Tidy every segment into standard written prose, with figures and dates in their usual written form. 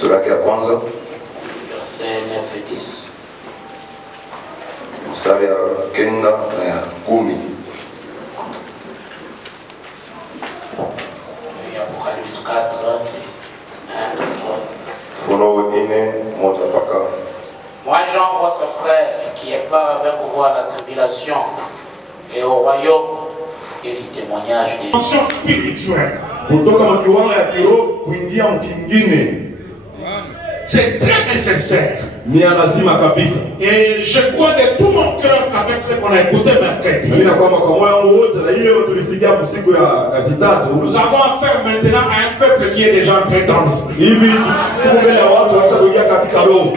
Sura ya kwanza versets 9 et 10. Mstari ya 9 na ya 10. Apocalypse 4, 1. Funuo 4 moja mpaka. Moi Jean, votre frère, qui est part avec vous à la tribulation et au royaume et du témoignage des dimension spirituelle. Kutoka mkiwanga ya kiroho kuingia mkingine. C'est très nécessaire. Ni lazima kabisa. Et je crois de tout mon cœur avec ce qu'on a écouté mercredi. Nina kwamba kwa moyo wangu wote na hiyo tulisikia siku ya kazi tatu. Nous avons affaire maintenant à un peuple qui est déjà entré dans l'esprit. Hivi tukumbe na watu wacha kuingia katika roho.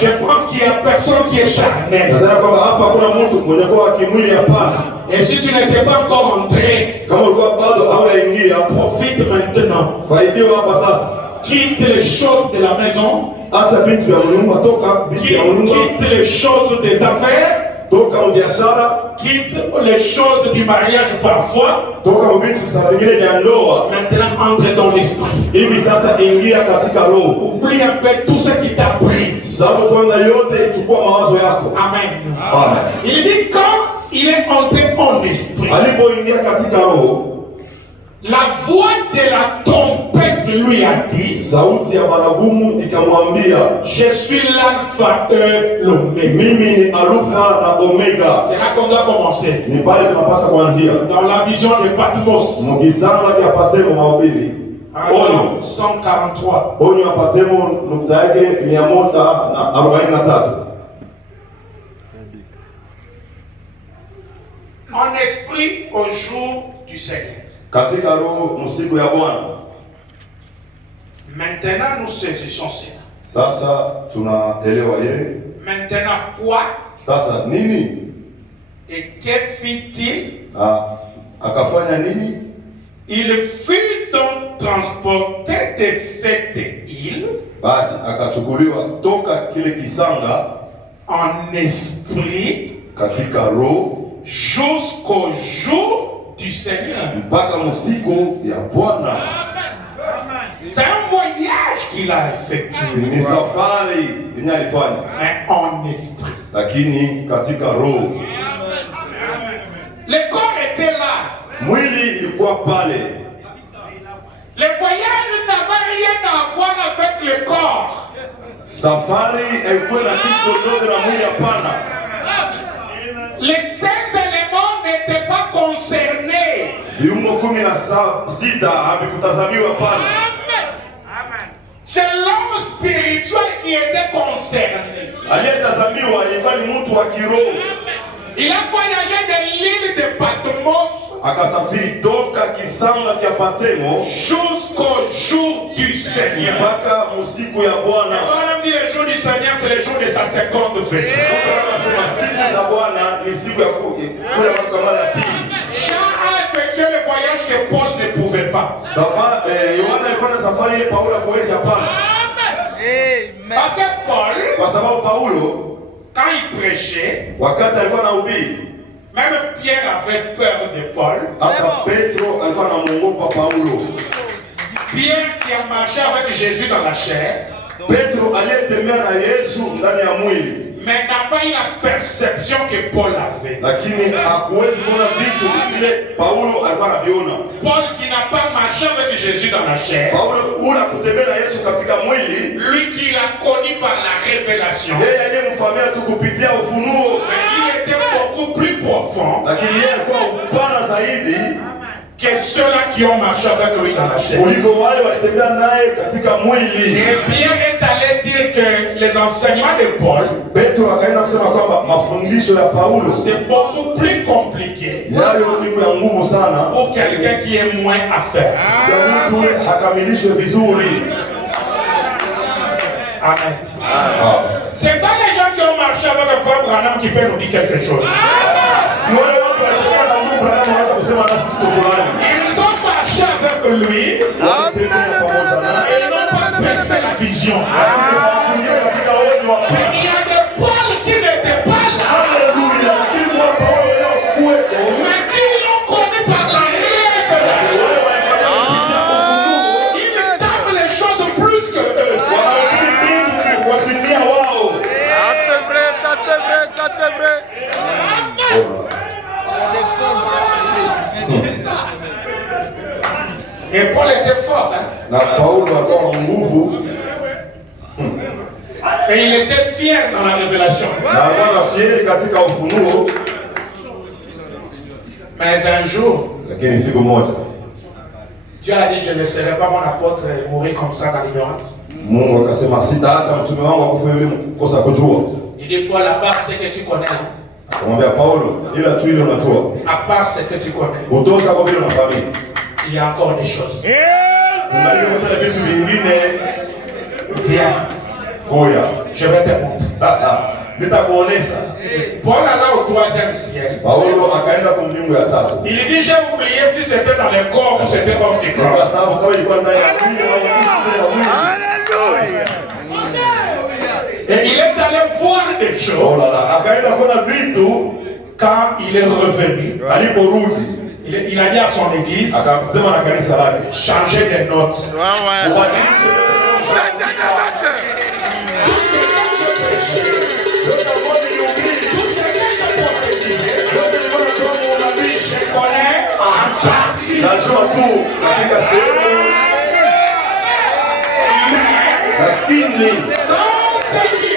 Je pense qu'il y a personne qui est charnel. Nasema kwamba hapa kuna mtu mwenye kwa kimwili hapana. Et si tu n'étais pas encore entré, Kama ulikuwa bado haujaingia, profite maintenant. faidiwa hapa sasa. Quitte les choses de la maison. Acha vitu vya nyumba, toka vitu vya nyumba. Quitte les choses des affaires. Toka biashara, Quitte les choses du mariage parfois. toka vitu saa zingine vya ndoa. Maintenant entre dans l'esprit. Hivi sasa ingia katika roho. Oublie un peu tout ce qui t'a pris. Sababu kwanza yote chukua mawazo yako. Amen. Amen. Il dit quand il est entré en esprit, Alipoingia katika roho, la voix de la trompette lui a dit, sauti ya baragumu ikamwambia, je suis l'alpha et l'oméga. mimi ni Alpha na Omega. C'est là qu'on doit commencer. Ni pale tunapaswa kuanzia. Dans la vision de Patmos, Mkisanga kia Patemo mahubiri. en 143. Onyo ya Patemo nukta yake 143. En esprit au jour du Seigneur. Katika roho msiku ya Bwana. Maintenant nous saisissons cela. Sasa tunaelewa ile. Maintenant quoi? Sasa nini? Et que fit-il? Akafanya nini? Il fut donc transporté de cette île Basi akachukuliwa toka kile kisanga en esprit katika roho jusqu'au jour du Seigneur. mpaka msiku ya Bwana. C'est un voyage qu'il a effectué, Ni safari yenye alifanya, mais en esprit. lakini katika roho. Le corps était là. Mwili ilikuwa pale. Le voyage n'avait rien à voir avec le corps. Safari haikuwa na kitu chochote na mwili, hapana. Les 5 éléments n'étaient pas concernés. Viungo 16 havikutazamiwa pale. C'est l'homme spirituel qui était concerné. Aliyetazamiwa ilikuwa ni mtu wa kiroho. Il a voyagé de l'île de Patmos Akasafiri toka kisanga cha Patemo jusqu'au jour du Seigneur. mpaka usiku ya Bwana. On dit le jour du Seigneur, c'est le jour de sa seconde venue. Anasema siku za Bwana ni siku ya kule kama ya pili. Jean a effectué le voyage que Paul ne pouvait pas. Yohana alifanya safari ile Paulo hakuweza, hapana. Parce que Paul, Kwa sababu Paulo quand il prêchait, wakati alikuwa anahubiri, même Pierre avait peur de Paul. hata Petro alikuwa anamuogopa Paulo. Pierre qui a marché avec Jésus dans la chair, Petro aliyetembea na Yesu ndani ya mwili, mais n'a pas eu la perception que Paul avait. lakini hakuwezi kuona vitu vile Paulo alikuwa anaviona. Paul qui n'a pas marché avec Jésus dans la chair, Paulo ula kutembea na Yesu katika mwili, lui qui l'a connu par la révélation, yeye aliyemfahamia tu kupitia ufunuo, mais il était beaucoup plus profond lakini yeye alikuwa upana zaidi que ceux-là qui ont marché avec lui dans la chair. kuliko wale walitembea naye katika mwili. Et Pierre est allé dire que les enseignements de Paul, Petro akaenda kusema kwamba mafundisho ya Paulo c'est beaucoup plus compliqué yayo ni ya nguvu sana, pour quelqu'un qui est moins à faire. ya mtu hakamilishwe vizuri. Amen. C'est pas les gens qui ont marché avec le frère Branham qui peuvent nous dire quelque chose. Si wale watu walitembea na Mungu na wanaweza kusema nasi kitu fulani. Ils ont marché avec lui. Et ils n'ont pas percé la vision. Kuingia katika wenu wa Mais il y a des Paul qui n'étaient pas là. Haleluya, lakini kwa Paulo yao kuwepo. Mais qui l'ont connu par la révélation. Ils tapent les choses plus que eux. Et Paul était fort, hein? Na Paulo alikuwa na nguvu. Et il était fier dans la révélation. Na alikuwa fier katika ufunuo. Mais un jour, Lakini siku moja Dieu a dit, je ne laisserai pas mon apôtre mourir comme ça dans l'ignorance. Mungu akasema sitaacha mtume wangu akufe bila kukosa kujua. Il dit, Paul, à part ce que tu connais, Akamwambia Paulo, ila tu ile unajua. à part ce que tu connais, Kutoka kwa vile unafahamu. il y a encore des choses. Unajua kuna vitu vingine. Viens, Goya. je vais te montrer. Nitakuonesha. Paul alla au troisième ciel. Paulo akaenda kwa mbingu ya tatu. Il dit, j'ai oublié si c'était dans les corps ou c'était hors du corps. Kwa sababu kama ilikuwa ndani ya mwili au nje ya mwili. Alléluia. Et il est allé voir des choses. Oh là là, akaenda kuona vitu Quand il est revenu, aliporudi. il a dit à son église, Akasema na kanisa lake, changer des notes. Ouais, ouais. ubadilishe Je connais en partie. najua tu katika sehemu lakini Dans ce qui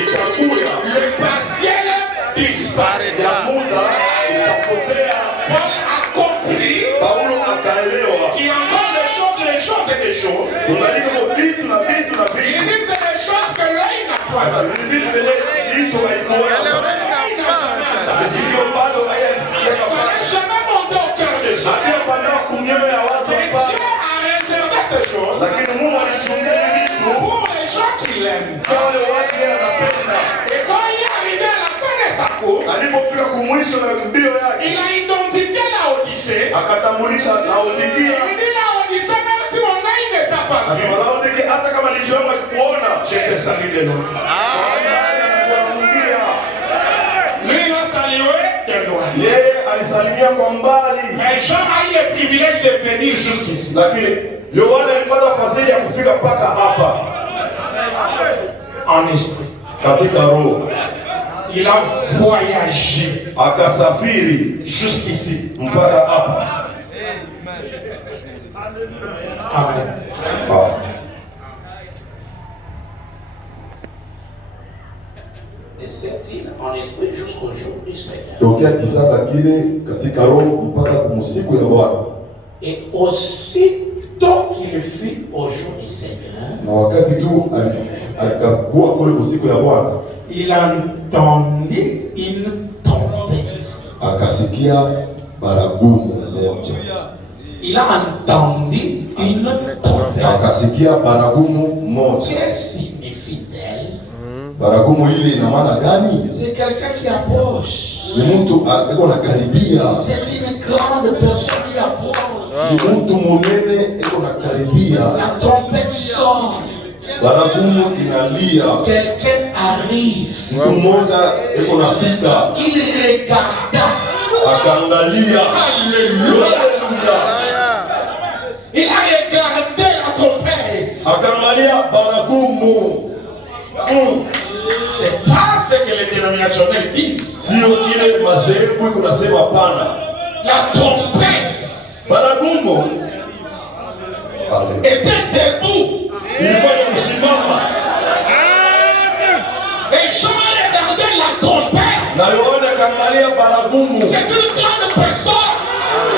itakuya le partiel disparaît. ya muda itapotea. Paul a compris Paulo akaelewa qu'il y a encore des choses et des choses. kungalika kwa vitu na vitu na Il vitu. dit c'est des choses que l'œil n'a pas Sasa vues. vitu vile hicho haikuona. Sio bado hayasikia Ça kama n'est jamais monté au cœur des hommes. aliyopanda kumnyoyo ya watu Et Dieu hapa. a réservé ces choses Lakini Mungu alichungia vitu pour les gens qui l'aiment. kwa wale watu anapenda. Et quand il est arrivé à la fin de sa course, Alipofika kumwisho na mbio yake il a identifié la Odyssée. akatambulisha Laodikia. Il dit la Odyssée, même si mon œil ne t'a pas vu, Anasema Laodikia, hata kama jicho yangu haikuona, je te salue de loin. kuangukia. Lui, il a salué de loin. Yeye alisalimia kwa mbali, Mais Jean a eu le privilège de venir jusqu'ici. lakini Yohana alipata fadhili ya kufika mpaka hapa En esprit. katika roho, Il a voyagé akasafiri jusqu'ici. mpaka hapa. Amen. Ah. Et cette île en esprit jusqu'au jour du Seigneur. Tokea kisaka kile katika roho mpaka kumsiku ya Bwana. Et aussitôt qu'il fut au jour du Seigneur, Na wakati tu alikakuwa kule usiku ya Bwana, Il entendit une trompette. akasikia baragumu moja. il a entendu une trompette. Akasikia baragumu moja. Que signifie-t-elle? Baragumu ile ina maana gani? C'est quelqu'un qui approche. Ni mtu eko na karibia. C'est une grande personne qui approche. Ni mtu munene eko na karibia. La trompette sonne. Baragumu inalia. Quelqu'un arrive. Mtu mmoja eko na fika. Il regarda. Akaangalia. Alléluia. Il a regardé la trompette. Akaangalia baragumu. C'est pas ce que les dénominationnels disent. Sio ile madhehebu iko nasema hapana. La trompette Baragumu pale était debout. ilikuwa ni kusimama. Et Jean regardait la trompette. Na Yohana akaangalia baragumu. C'est une grande personne.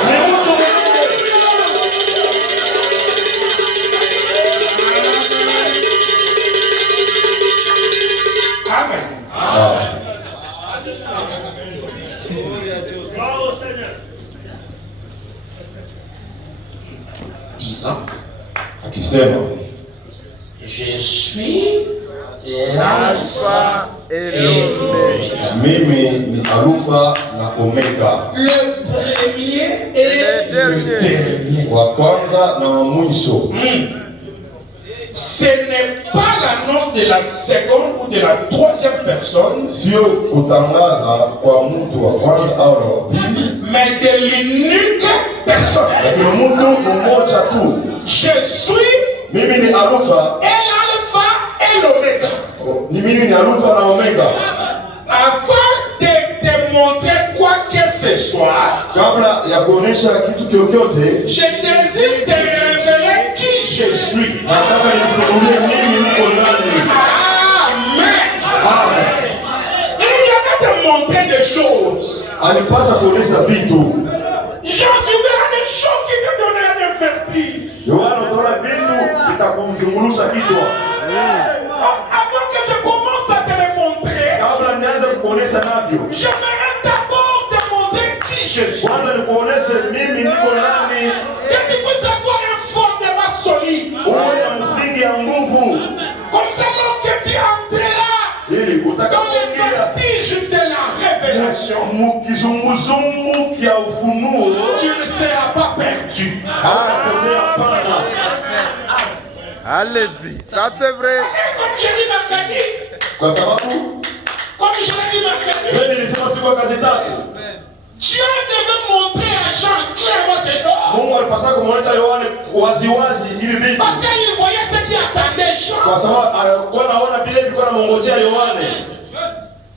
Ni mtu mwenye Amen. Disant, akisema je suis l'alpha et et l'oméga. l'oméga. mimi ni Alfa na Omega, Le premier et Et le le dernier. wa kwanza na wa mwisho. Ce n'est pas l'annonce de la seconde ou de la troisième personne, Sio kutangaza kwa mtu wa kwanza au wa pili, mais de l'unique personne. lakini mtu mmoja tu. Je suis Mimi ni Alfa, l'alpha et l'oméga. ni mimi ni Alfa na Omega. Afin de te montrer quoi que ce soir, kabla ya kuonesha kitu kyokyote, je désire te révéler qui je suis. nataka nikufunulie mimi niko nani. Amen. Amen. Il y a te montrer des choses. Alipasa kuonesha vitu. Jean, tu verras des choses qui te donneront des vertiges. Yohana, utaona vitu vitakuzungurusha kichwa. Avant que je commence à te les montrer, Kabla nianze kuonesha navyo, j'aimerais d'abord te montrer qui je suis. kwanza nikuoneshe mimi niko nani, Que tu puisses avoir un fondement solide. uwe na msingi ya nguvu, Comme ça, lorsque tu entreras ili dans les utakapoingia vertiges de la révélation, mukizunguzungu kya ufunuo, tu ne seras pas perdu. hautapotea. Hapana. Allez-y, ça c'est vrai. Et comme je dis mercredi, Kwa sababu comme je l'ai dit mercredi, wewe nilisema siku ya kazi tatu, Dieu devait montrer à Jean clairement ces choses. Mungu alipasa kumwonyesha Yohane waziwazi hivi vitu, Parce qu'il voyait ce qui attendait kwa Jean. sababu alikuwa anaona vile vilikuwa namongojea Yohane,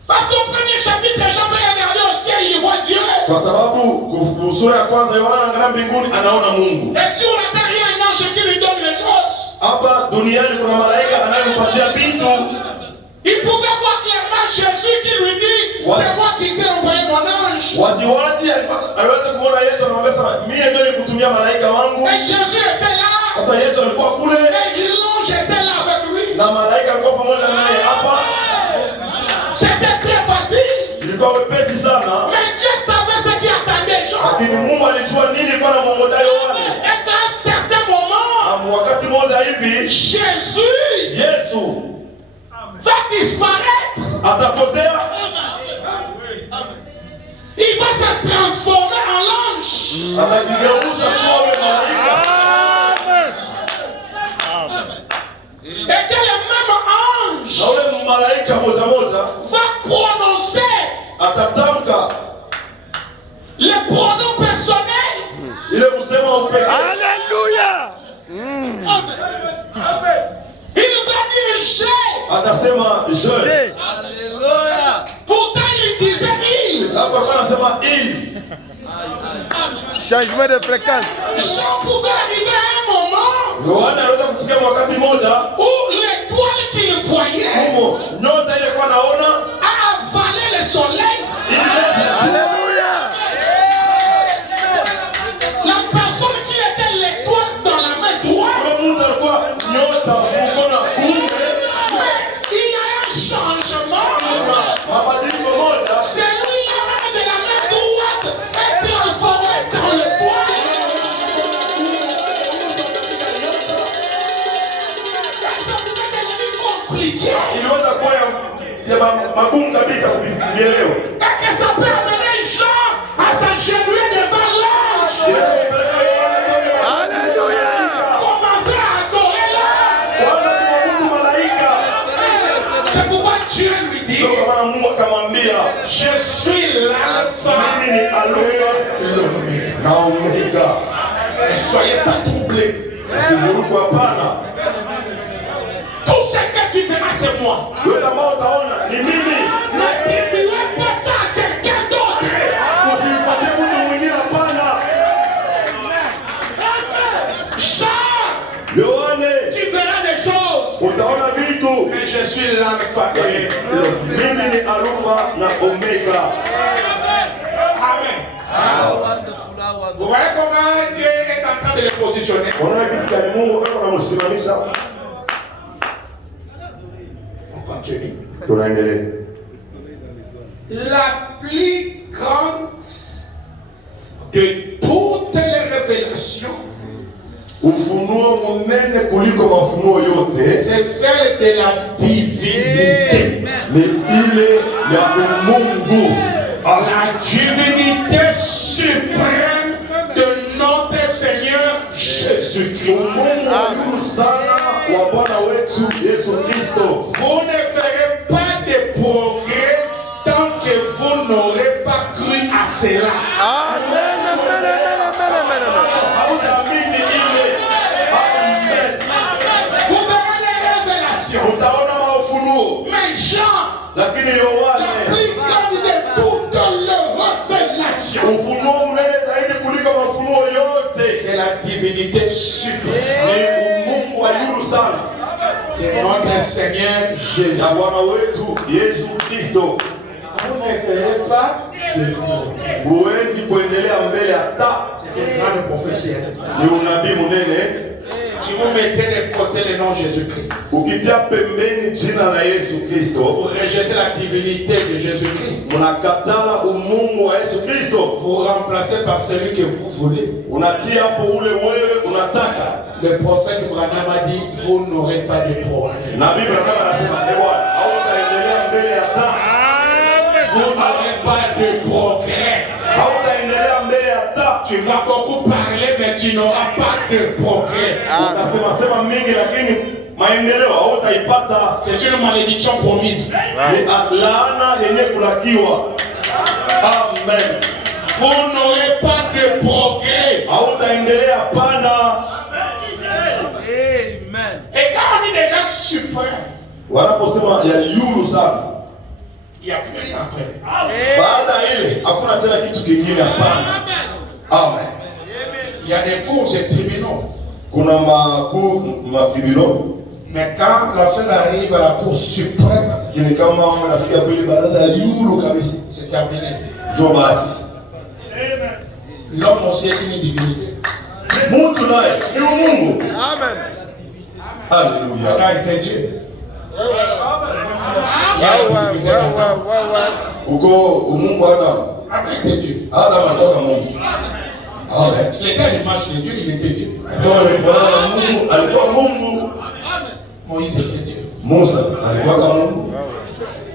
Parce qu'au premier chapitre, Jean peut regarder au ciel, il voit Dieu. kwa sababu sura ya kwanza Yohana anaangalia mbinguni, anaona Mungu. Et sur la terre, il y a un ange qui lui donne les choses. Hapa duniani kuna malaika anayempatia vitu. Il pouvait voir clairement Jésus qui lui dit, c'est moi qui t'ai envoyé mon ange. Waziwazi aliweza kumwona Yesu, anamwambia sasa, mimi ndio nilikutumia malaika wangu. Et Jésus était là. Sasa Yesu alikuwa kule Et l'ange était là avec lui. na malaika alikuwa pamoja naye. Hapa C'était très facile. ilikuwa wepesi sana, Mais Dieu savait ce qui attendait Jean. lakini Mungu alijua nini ilikuwa namongojea Yohane. Et qu'à un certain moment, Na wakati mmoja hivi Jésus Yesu va disparaître. atapotea, Il va se transformer en l'ange. atajigeuza kuwa yule malaika, Et que le même ange na ule malaika moja moja va prononcer atatamka les pronoms personnels. ile kusema upekee. Alléluia. Il va dire j'ai. Atasema je. J'ai. Pourtant il disait il. Hapa kwa anasema il. Changement de fréquence. Jean pouvait arriver à un moment Yohana anaweza kufikia wakati mmoja où l'étoile qu'il voyait humo nyota ile kwa naona a avalé le soleil. Alléluia. La personne qui était l'étoile dans la main droite. kama mtu alikuwa nyota mkono kuume, Mais il y a un changement. mabadiliko moja, Celui-là de la main droite est transformé dans l'étoile. Ça pouvait devenir compliqué. iliweza kuwa ya magumu kabisa kuvielewa. Et que ça peut amener Jean à s'agenouiller devant l'ange. Alléluia. Commencer à adorer l'ange. Kwanza kumwabudu malaika. C'est pourquoi Dieu lui dit, Ndio kwa maana Mungu akamwambia, je suis l'alpha. mimi ni Alpha na Omega. Ne soyez pas troublés. Usivuruke, hapana. Tout ce que tu verras, c'est moi. Wewe ambao utaona ni mimi. N'attribuez pas ça à quelqu'un d'autre. Usipatie mtu mwingine, hapana. Jean, Yohane, tu verras des choses. utaona vitu. Mais je suis l'alpha et Mimi ni Alpha na Omega. Amen. Vous voyez comment Dieu est en train de les positionner. Unaona kisi gani Mungu ako anamsimamisha? On continue. Tunaendelea. La plus grande de toutes les révélations, Ufunuo munene kuliko mafunuo yote c'est celle de la divinité. ni ile ya umungu. La divinité suprême de notre Seigneur Jésus-Christ. Umungu wa juu sana wa Bwana wetu Yesu Kristo. Vous ne ferez pas de progrès tant que vous n'aurez pas cru à cela. Amen, amen, amen, amen, amen, amen. Hautaamini ile. Amen. Vous verrez des révélations. Utaona maufunuo. Mais Jean, Lakini la Yohane, plus grande de toutes les révélations, la divinité suprême Ni umungu wa juu sana de notre Seigneur Jésus. ya Bwana wetu Yesu Kristo. Vous ne ferez pas de progrès. Huwezi kuendelea mbele hata. C'est une grande prophétie. Ni unabii munene. Si vous mettez de côté le nom Jésus-Christ, Ukitia pembeni jina la Yesu Kristo, vous rejetez la divinité de Jésus-Christ, unakatala umungu wa Yesu Kristo, vous remplacez par celui que vous voulez. unatia hapo ule wewe unataka. Le prophète Branham a dit, vous n'aurez pas de progrès. Nabii Branham anasema ewa hautaendelea mbele hata. Vous n'aurez pas de progrès. Hautaendelea mbele hata. Tu vas beaucoup parler, mais tu n'auras pas de progrès. Utasema sema mingi lakini maendeleo hautaipata. C'est une malédiction promise. Ni laana yenye kulakiwa. Amen. Vous n'aurez pas de progrès. Hautaendelea pana. Et quand on est déjà suprême, Wanaposema ya yulu sana, il n'y a plus rien après. baada ya ile hakuna tena kitu kingine, hapana. Amen. Il y a des cours et tribunaux. Kuna makibilo, Mais quand l'affaire arrive à la cour suprême, lakini kama unafika pale baraza ya yulu kabisa, c'est terminé. njoo basi. L'homme aussi est une divinité. Mungu naye ni Mungu. Amen. Haleluya. Il a été Dieu. Uko Mungu Adam. Il a été Dieu. Adam alikuwa Mungu. Amen. Il était à l'image de Dieu, il était Dieu. Ndio alifanana na Mungu, alikuwa Mungu. Moïse était Dieu. Musa alikuwa Mungu.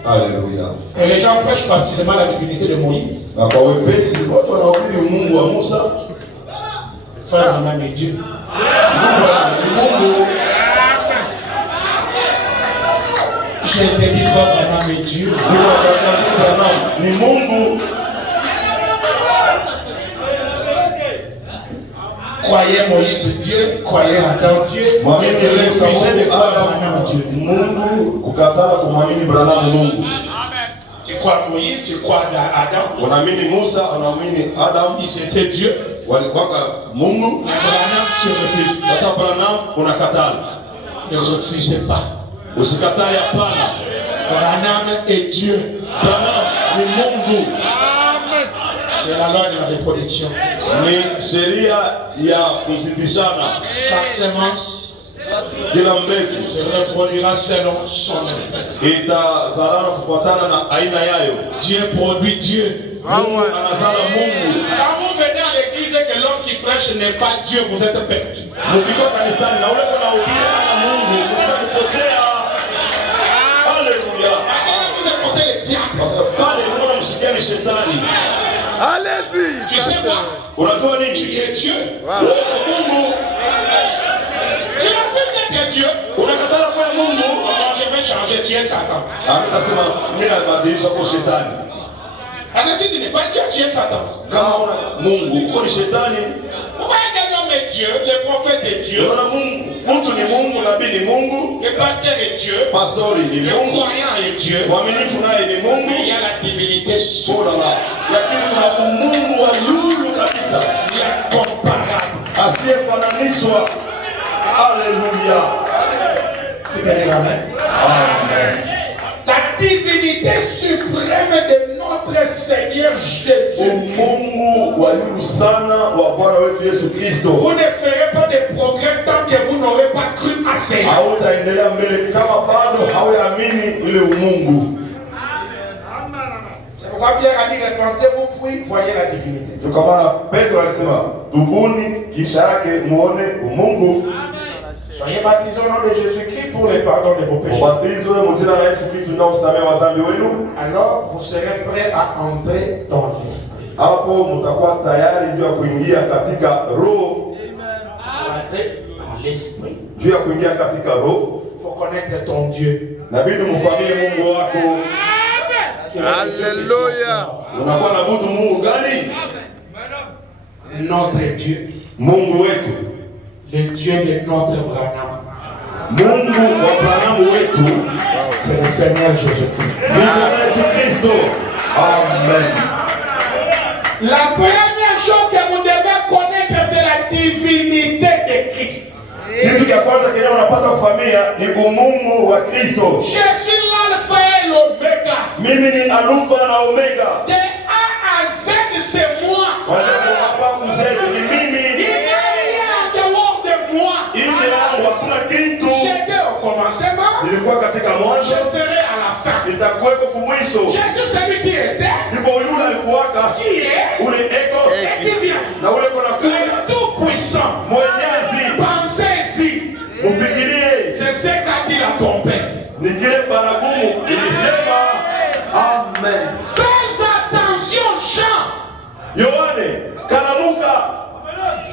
Haleluya. Et les gens prêchent facilement la divinité de Moïse. Na kwa wepesi watu wanahubiri Mungu wa Musa. Frère, on a mis Dieu. Mungu. J'ai été dit, frère, on a mis Dieu. Ni Mungu. Croyez Moïse Dieu, croyez Adam Dieu. Mwamini Yesu Mungu, Adam Dieu. Mungu, kukatala kumwamini Branham Mungu. Tu crois Moïse, tu crois Adam. Unaamini Musa, unaamini Adam. Ils étaient Dieu. Walikuwa Mungu. Mais Branham, tu refuses. Sasa Branham unakatala. Ne refusez pas. Usikatae, hapana. Branham est Dieu. Branham ni Mungu. C'est la loi de la reproduction. Ni sheria ya kuzidishana. Chaque semence Kila mbegu se reproduira selon son effet. itazalana kufuatana na aina yayo. Dieu produit Dieu. Mungu anazala Mungu. Quand vous venez à l'église et que l'homme qui prêche n'est pas Dieu, vous êtes perdu. Mukikuwa kanisani na ule unahubiri na Mungu, usikupotea. Haleluya. Parce que vous écoutez les diables. Kwa sababu pale unaona mshikiani shetani. Allez-y. Tu sais quoi? Unajua nini? Tu es Dieu. Wewe Mungu. Tu refuses d'être Dieu. Unakatala kwa Mungu. Alors je vais changer, tu es Satan. Anasema mimi nabadilisha kwa shetani. Parce que si tu n'es pas Dieu, tu es Satan. Kama una Mungu, uko ni shetani. Vous voyez que l'homme est Dieu, le prophète est Dieu, Unaona Mungu, mtu ni Mungu, nabii ni Mungu, le pasteur est Dieu, pastori ni le Mungu, croyant est Dieu. mwaminifu naye ni Mungu. Mais il y a la divinité Bora la. Lakini kuna umungu wa yulu kabisa. incomparable. Asiyefananishwa. Haleluya. Tu peux dire Amen. Amen. La divinité suprême de notre Seigneur Jésus. Umungu wa yulu sana wa Bwana wetu Yesu Kristo. Vous ne ferez pas de progrès tant que vous n'aurez pas cru à cela. Hautaendelea mbele kama bado hauyaamini ile umungu. C'est pourquoi Pierre a dit répentez-vous puis voyez la divinité. Ndio kwa maana Petro alisema tubuni kisha yake muone umungu. Soyez baptisés au nom de Jésus-Christ pour le pardon de vos péchés. Ubatizwe mu jina la Yesu Kristo na usamehe wa dhambi wenu. Alors vous serez prêts à entrer dans l'esprit. Hapo mtakuwa tayari juu ya kuingia katika roho. Entrer dans l'esprit. Juu ya kuingia katika roho. Il faut connaître ton Dieu. Inabidi mfahamie Mungu wako. Alléluia. Unakuwa na budu Mungu gani? Notre Dieu. Mungu wetu. Le Dieu de notre Branham. Mungu wa Branham wetu. C'est le Seigneur Jésus-Christ. Yesu Kristo. Amen. La première chose que vous devez connaître, c'est la divinité ya kwanza kenye unapaswa kufahamia ni umuhimu wa Kristo. Je suis l'alpha et l'oméga. Mimi ni Alpha na Omega. De A à Z, c'est moi. Kwanza hapa kuzeni ni mimi. Il n'y a rien dehors de moi. Nje yangu hakuna kitu. J'étais au commencement. Nilikuwa katika mwanzo. Je serai à la fin. Nitakuweko kumwisho. Jésus, celui qui était, Niko yule alikuwaka. qui est, Ule eko. et qui vient. Na ule kona Le kuja. Tout-Puissant. Mwenyezi. Pensez-y. Mufikirie. C'est ce qu'a dit la trompette. Ni kile baragumu ilisema amen. Fais attention, Jean. Yohane, kalamuka.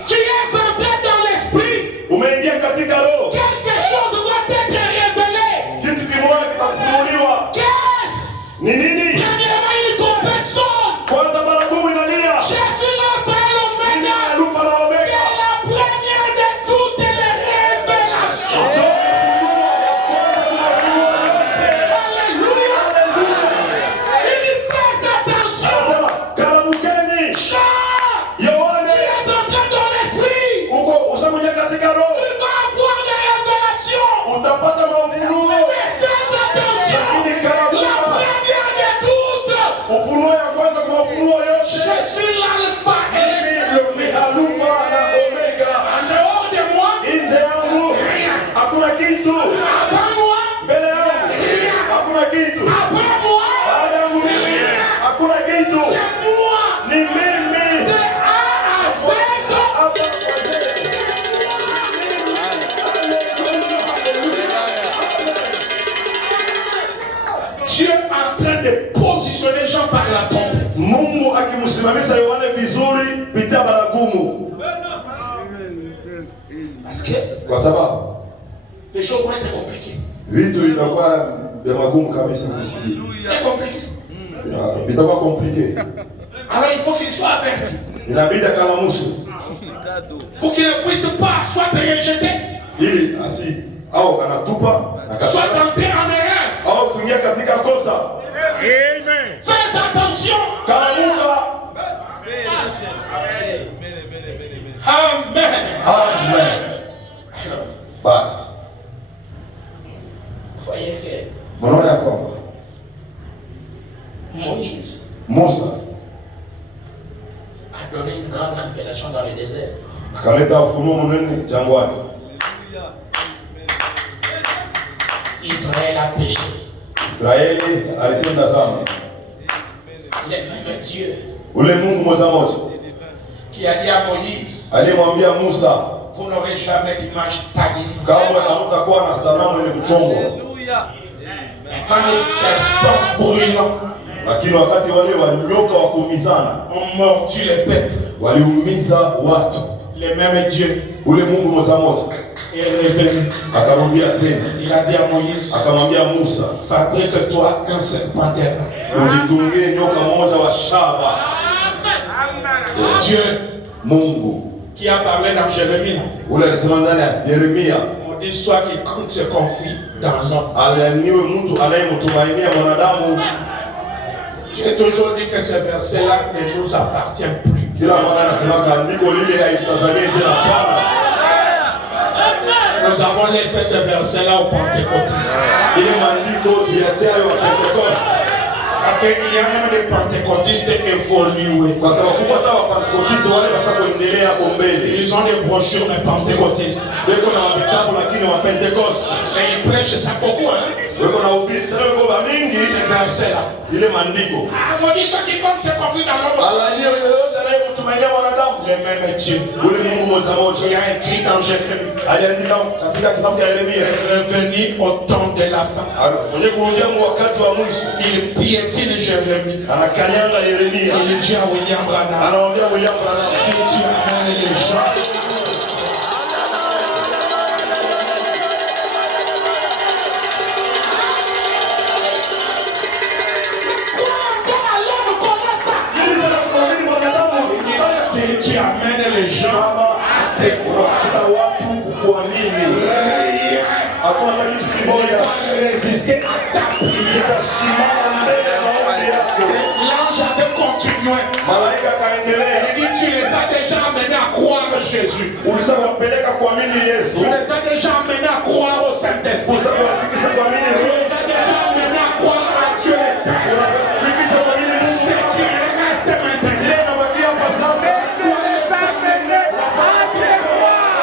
Tu es entré dans l'esprit. Umeingia katika roho. Quelque chose doit être révélé. Kitu kimoja kitafunuliwa. Qu'est-ce? Ni nini? Premièrement, une trompette sonne. Kwanza baragumu inalia. Je suis l'alpha et l'oméga. Alpha na Omega. C'est la première de toutes les révélations. Alléluia. Il dit faites attention. Anasema kalamukeni. Jean, Yohane, tu es entré dans l'esprit. uko ushakuja katika roho. Tu vas avoir des révélations. Utapata mafunuo. Mais fais attention. La première de toutes. Ufunuo ya kwanza kwa mafunuo yote. Je suis l'alpha et Ni l'oméga. Alpha na Omega. En dehors de moi, Nje yangu hakuna kitu. avant moi, Mbele yangu hakuna kitu. après moi, Baada yangu mimi hakuna kitu. c'est moi. Ni mimi. De A à Z. Hapa kwa Yesu. Dieu est en train de positionner Jean par la trompette. Mungu akimsimamisha Yohane vizuri pitia baragumu. Parce que Kwa sababu les choses vont être compliquées. Vitu vitakuwa vya magumu kabisa kusikia. Très compliquées. Vitakuwa compliqué. Alors il faut qu'il soit averti. inabidi akalamushe Pour qu'il ne puisse pas soit rejeté, ili asi au anatupa soit entré en erreur. au kuingia katika kosa. Fais attention. Kalamuka. Amen. Amen. Alors, Basi voyez que mnaona ya kwamba Moïse Musa a donné une grande révélation dans le désert. akaleta ufunuo mnene jangwani. Israël a péché. Israeli alitenda sana. Le même Dieu Ule Mungu moja moja qui a dit à Moïse, aliyemwambia Musa, vous n'aurez jamais d'image taillée. kama hamtakuwa na sanamu yenye kuchongwa. Quand les serpents brûlants Lakini wakati wale wanyoka wa kuumizana ont mordu les peuples, waliumiza watu, le même Dieu ule Mungu moja moja est revenu. akarudia tena Il a dit à Moïse, akamwambia Musa, fabrique-toi un serpent d'airain. ujitungie nyoka moja wa shaba. Dieu Mungu qui a parlé dans Jérémie, là, ule alisema ndani ya Yeremia, on dit soit qu'il compte se confie dans l'homme. alaniwe mtu anayemtumainia mwanadamu. J'ai toujours dit que ce verset-là ne nous appartient plus. Kila mara anasemaka andiko lile haitutazamie tena Bwana. Nous avons laissé ce verset-là aux pentecôtistes. Ile maandiko tuliachia hayo wa Pentecost. Parce qu'il y a même des pentecôtistes évolués. Kwa sababu hata wa Pentecost wale basa kuendelea hapo mbele. Ils ont des brochures de pentecôtistes. Weko na vitabu lakini wa Pentecost. Et ils prêchent ça beaucoup, hein? Weko na ubiri tena weko ba mingi Ce verset-là. ile maandiko. Ah, on dit ceux qui comptent se confie dans l'homme. Alaniwe yoyote anayemtumainia mwanadamu. Le même Dieu Ule Mungu moja qui moja a écrit dans Jérémie, aliandika katika kitabu cha Yeremia, est revenu au temps de la fin. mwenye kurudia mu wakati wa mwisho, Il piétine Jérémie. anakanyanga Yeremia, Il dit à William Branham, anamwambia William Branham, si tu amènes les gens si tu amènes les gens à te croire, sasa watu kukuamini, hakuna hata kitu kimoja résister à ta prière. kitasimama mbele ya maombi yako. L'ange avait continué. Malaika akaendelea, Il dit, tu les as déjà amenés à croire Jésus. ulisawapeleka kuamini Tu Yesu, les as déjà Saint-Esprit. Pour ça kuhakikisha kuamini Tu Roho. les as déjà amenés à croire à Dieu le Père. Kuhakikisha kuamini Mungu. Ce qui reste maintenant, Yeye anabakia hapa sasa. doit les amener à croire.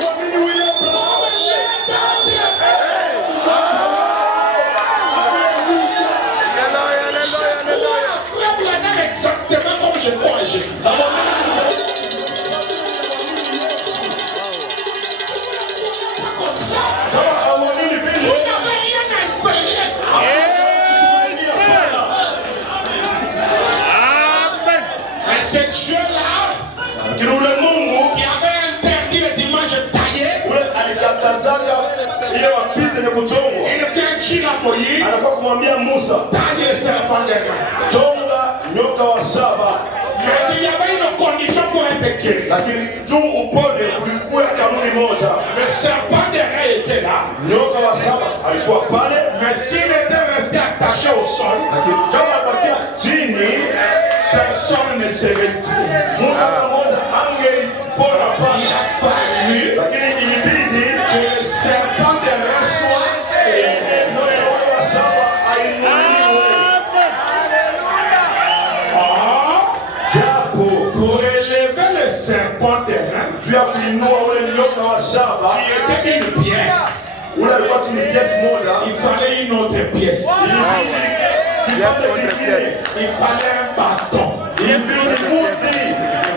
Kuamini William Branham. Frère Branham, exactement comme je crois en Jésus. Comme ça, Kama hauamini vous vile, n'avez rien à espérer. kutumaini hapana. Mais ce Dieu-là, Lakini ule Mungu qui avait interdit les images taillées, ule alikatazaga ile mapizi yenye kuchongwa. il vient dire à Moïse, Anafaa kumwambia Musa, taille le serpent des reins. chonga nyoka wa shaba. Mais il y avait une condition pour être guéri. Lakini juu upone kulikuwa kanuni moja. Le serpent des reins était là. Nyoka wa shaba alikuwa pale, Mais s'il était resté attaché au sol, lakini kama abakia chini, personne ne serait guéri. mtu mmoja angelipona Il pale. a fallu Lakini ilibidi que le serpent des reins soit élevé. nyoka ule wa shaba ainuliwe. Or, Japo pour élever le serpent des reins, juu ya kuinua ule nyoka wa shaba, qui était une pièce, ule alikuwa tu ni piesi moja. il fallait une autre pièce. Kipande kingine Il fallait un bâton. ilibidi muti.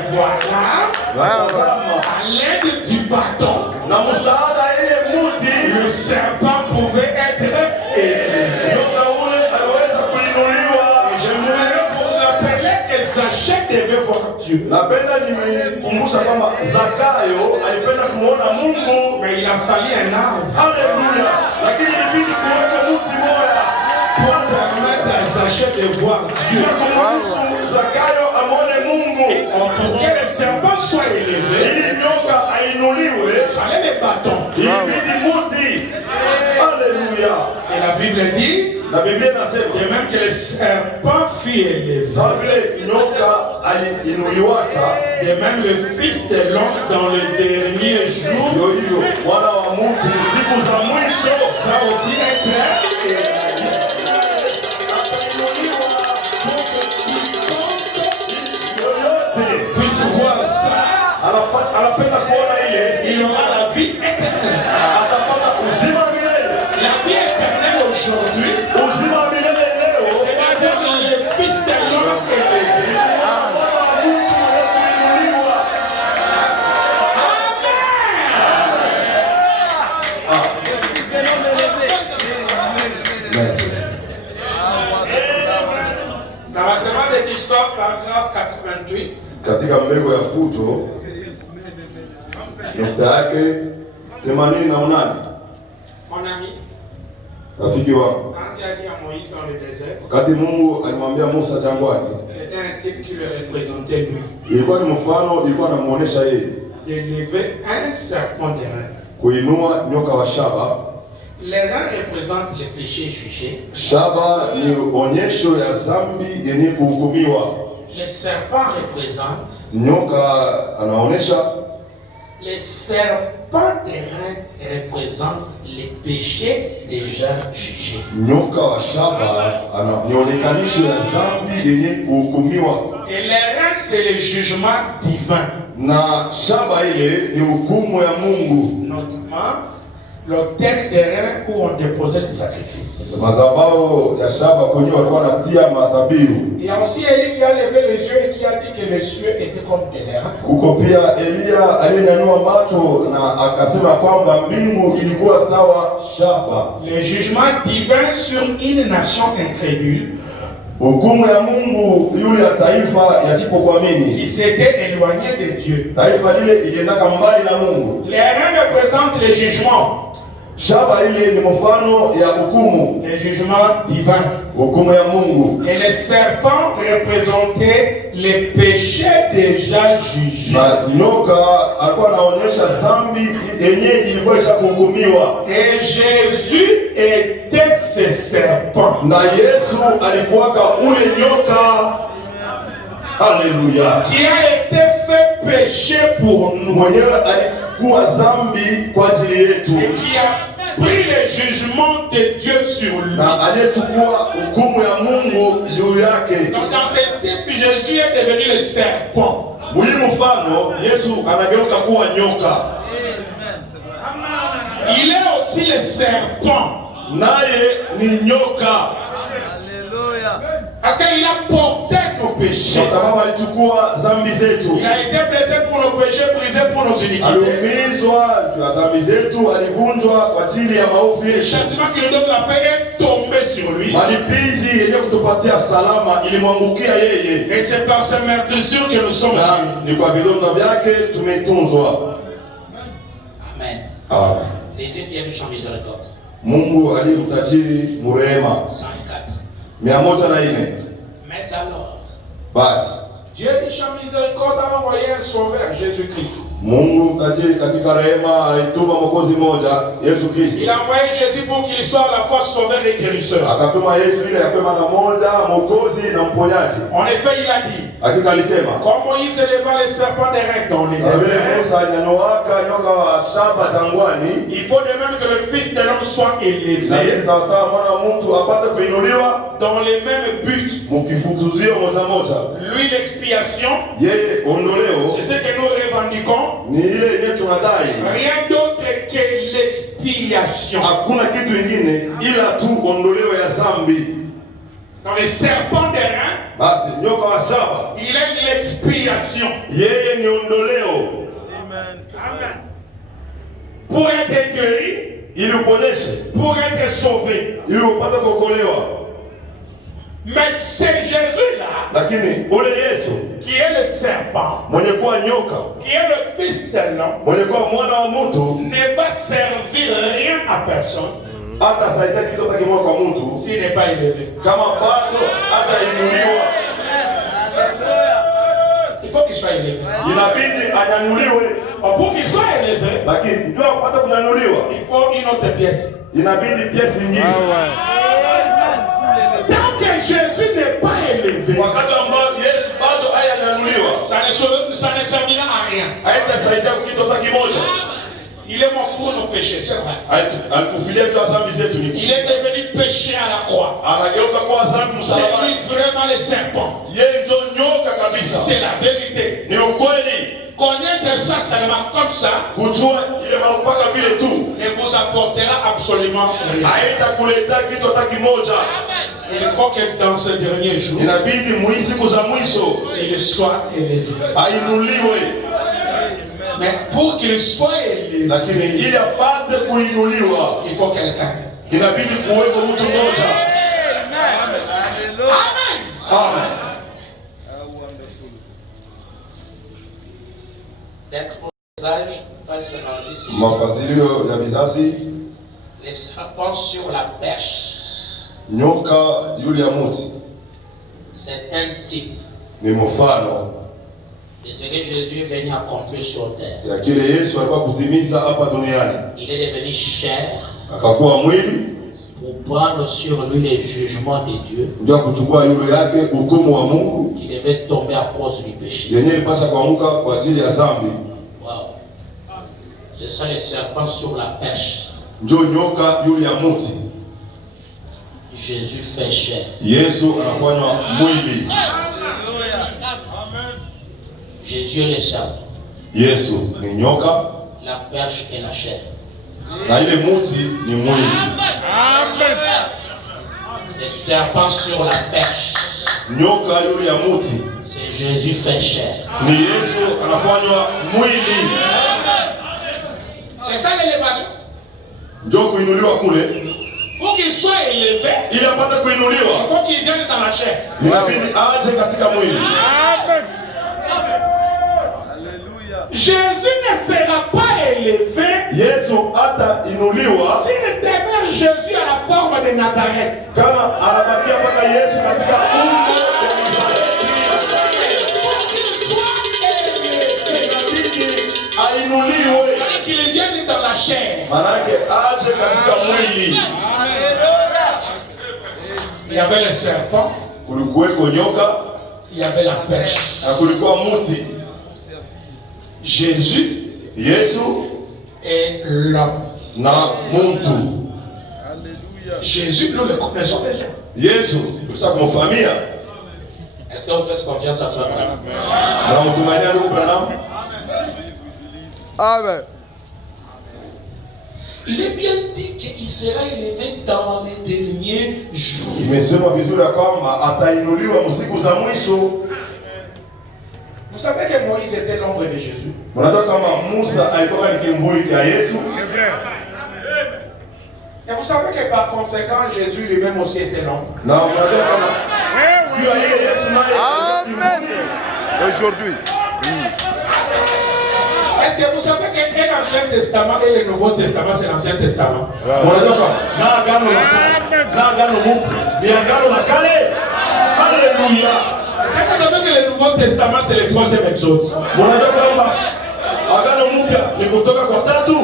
Voilà, Tazama, à l'aide du bâton, na msaada ile muti, le serpent pouvait être élevé. nyoka ule aliweza kuinuliwa. J'aimerais vous rappeler que Zachée devait voir Dieu. Napenda nimekumbusha kwamba Zakayo alipenda kumwona Mungu. Mais il a fallu un arbre Haleluya! Lakini ilibidi kuweka muti moya pour permettre à Zachée de voir Dieu. ili kumruhusu Zakayo amwone Mungu. Pour que le serpent soit élevé, Ili nyoka ainuliwe, il fallait des bâtons. ilibidi muti. Haleluya! Et la Bible dit, Na Biblia inasema de même que le serpent fut élevé, kama vile nyoka aliinuliwaka, de même le Fils de l'homme dans le dernier jour ndio hivyo wana wa mtu siku za mwisho va aussi être élevé. atainuliwa yoyote Puisse voir ça, anapenda kuona ile il aura la vie éternelle. atapata uzima wa milele. La vie éternelle aujourd'hui, Uzima wa milele leo c'est d'avoir le Fils de l'homme élevé. wana wa mtu ya kuinuliwa. Ça va seulement de l'histoire, paragraphe 88. Katika mbegu ya fujo nukta yake 88. Mon ami, Rafiki wangu, quand il a dit à Moïse dans le désert, wakati Mungu alimwambia Musa jangwani, c'était un type qui le représentait lui, ilikuwa ni mfano, ilikuwa anamuonesha yeye d'élever un serpent des reins. kuinua nyoka wa shaba. Les reins représentent les péchés jugés. Shaba ni onyesho ya dhambi yenye kuhukumiwa. Les serpents représentent, Nyoka anaonesha, les serpents des reins représentent les péchés déjà jugés. nyoka wa shaba ni onekanisho ya dhambi yenye kuhukumiwa, Et les reins, c'est le jugement divin. na shaba ile ni hukumu ya Mungu. Notamment, l'autel des reins où on déposait les sacrifices. Mazabao ya shaba kwenye walikuwa wanatia mazabihu. Il y a aussi Élie qui a levé les yeux et qui a dit que les cieux étaient comme des reins. Kuko pia Eliya aliyenyanyua macho na akasema kwamba mbingu ilikuwa sawa shaba. Le jugement divin sur une nation incrédule Hukumu ya Mungu yule ya taifa yasipokuamini. qui s'était éloignée de Dieu. Taifa lile iliendaka mbali na Mungu. Les reins représentent le jugement. Shaba ile ni mfano ya hukumu. Le jugement divin. Hukumu ya Mungu. Et les serpents représentaient les péchés déjà jugés. Na nyoka alikuwa anaonyesha dhambi yenyewe ilikuwa ishahukumiwa. Et Jésus était ce serpent. Na Yesu alikuwaka ule nyoka. Alléluia. Qui a été fait péché pour nous. Mwenyewe alikuwa dhambi kwa ajili yetu. Et qui a pris le jugement de Dieu sur lui. Na aliyechukua hukumu ya Mungu juu yake. Donc dans ce type, Jésus est devenu le serpent. Muhimu mfano, Yesu anageuka kuwa nyoka. Il est aussi le serpent. Naye ni nyoka. Parce qu'il a porté nos péchés. Kwa sababu alichukua dhambi zetu. Il a été blessé pour nos péchés, brisé pour nos iniquités. Aliumizwa juu ya dhambi zetu, alivunjwa kwa ajili ya maovu Le yetu. châtiment qui nous donne la paix est tombé sur lui. Malipizi yenye kutupatia salama ilimwangukia yeye. Et c'est par ses meurtrissures que nous sommes Na guéris. ni kwa vidonda vyake tumetunzwa. Amen. Amen. Les dieux qui aiment Jean miséricorde. Mungu aliye mtajiri mrehema. 104. 104. Mais alors, Basi Dieu riche en miséricorde a envoyé un sauveur, Jésus-Christ. Mungu mtajiri katika rehema alituma mwokozi mmoja, Yesu Kristo. Il a envoyé Jésus pour qu'il soit à la fois sauveur et guérisseur. Akatuma Yesu ile ya kwema na moja, mwokozi na mponyaji. En effet, il a dit, Hakika alisema, comme Moïse éleva les serpents des reins dans les vile déserts, Musa nyanoaka nyoka wa shaba jangwani, il faut de même que le Fils de l'homme soit na hivi élevé sawasawa mwana wa mtu apate kuinuliwa dans les mêmes buts. mukifutuzio moja moja. Lui, l'expiation, Yeye ondoleo c'est ce que nous revendiquons. ni ile yenye tunadai. Rien d'autre que l'expiation. Hakuna kitu ingine ila tu ondoleo ya zambi. Dans les serpents des reins, Basi nyoka wa shaba il est l'expiation. yeye ni ondoleo. Amen. Pour être guéri, Ili uponyeshe, pour être sauvé. ili upate kuokolewa. Mais c'est Jésus-là Lakini ule Yesu qui est le serpent, mwenye kuwa nyoka, qui est le Fils de l'homme, mwenye kuwa mwana wa mtu, ne va servir rien à personne hata saidia kitu hata kimoja kwa mtu s'il n'est pas élevé. kama bado hatainuliwa. Il faut qu'il soit élevé. Inabidi anyanyuliwe, Pour qu'il soit élevé, lakini ndio apate kunyanyuliwa il faut une autre pièce. inabidi piesi nyingine. Tant que Jésus n'est pas élevé, Wakati ambao Yesu bado hayanyanyuliwa, ça ne servira à rien. haitasaidia kitu hata kimoja. Il est mort pour nos péchés, c'est vrai. Alikufilia tu dhambi zetu ni. Il est devenu péché à la croix. Anageuka kuwa dhambi C'est msalabani. lui vraiment le serpent. Yeye ndio nyoka kabisa. C'est la vérité. Ni ukweli. Connaître ça seulement comme ça Kujua ile mpaka vile tu ne vous apportera absolument rien. haitakuletea kitu hata kimoja. Il faut que dans ce dernier jour, Inabidi siku za mwisho il soit élevé. ainuliwe, Mais pour qu'il soit élevé, lakini ili apate kuinuliwa il faut quelqu'un. inabidi kuwepo mtu mmoja. Amen. Amen. l'exposage, page 56, Mafasirio ya vizazi. les serpents sur la perche. Nyoka yule ya muti C'est un type ni mfano de ce que Jésus est venu accomplir sur terre. ya kile Yesu alikuwa kutimiza hapa duniani. Il est devenu chair Akakuwa mwili pour prendre sur lui les jugements de Dieu ndio kuchukua yule yake hukumu wa Mungu qui devait tomber à cause du péché. yenye ilipasha kuanguka kwa ajili ya dhambi. Wow. Ce sont les serpents sur la perche. Ndio nyoka yule ya muti. Jésus fait chair. Yesu anafanywa mwili. Jésus est le serpent. Yesu ni nyoka La perche est la chair. na ile muti ni mwili. Les serpents sur la perche. Nyoka yule ya muti C'est Jésus fait chair. ni Yesu anafanywa mwili. C'est ça l'élévation. Ndio kuinuliwa kule, Pour qu'il soit élevé, ili apate il kuinuliwa faut qu'il vienne dans la chair. inabidi aje katika mwili. Jésus ne sera pas élevé Yesu hata inuliwa S'il demeure Jésus à la forme de Nazareth, kama anabakia mpaka Yesu katika umbo ainuliwe, qu'il vienne dans la chair. manake aje katika mwili. Il y avait le serpent, Kulikuweko nyoka il y avait la pêche. na kulikuwa muti. Jésus Yesu est l'homme. na muntu. Jésus, nous le connaissons déjà. Yesu tusa kumfahamia Est-ce que vous faites confiance à Frère Branham? na mtumainia ndugu Branham. Amen. Il est bien dit qu'il sera élevé dans les derniers jours. Imesema vizuri ya kwamba atainuliwa msiku za mwisho. Vous savez que Moïse était l'ombre de Jésus. Unajua kama Musa alikuwa ni kimvuli cha Yesu, Et vous savez que par conséquent, Jésus lui-même aussi était l'ombre. na unajua kama juu ya ile Yesu naye Amen. Aujourd'hui. Est-ce que vous savez que l'Ancien Testament et le Nouveau Testament, c'est l'Ancien Testament? unajua kama na agano la kale na agano mpya ni agano la kale. Haleluya. Est-ce que vous savez que le Nouveau Testament, c'est le troisième exode? Unajua kwamba agano mpya ni kutoka kwa tatu.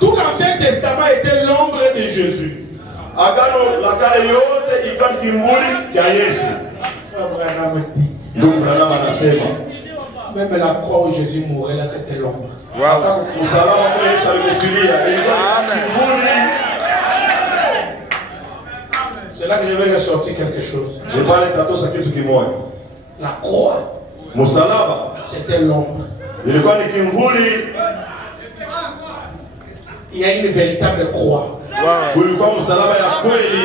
Tout l'Ancien Testament était l'ombre de Jésus. Agano la kale yote ilikuwa ni kimvuli cha Yesu. Frère Branham dit, Ndugu Branham anasema même la croix où Jésus mourait, là, c'était l'ombre. hata usalama kwa Yesu alimefilia ilikuwa ni kimvuli. C'est là que je vais ressortir quelque chose. Ni pale tatosha kitu kimoja. La croix, Msalaba c'était l'ombre. ilikuwa ni kimvuli, Il y a une véritable croix. kulikuwa msalaba ya kweli.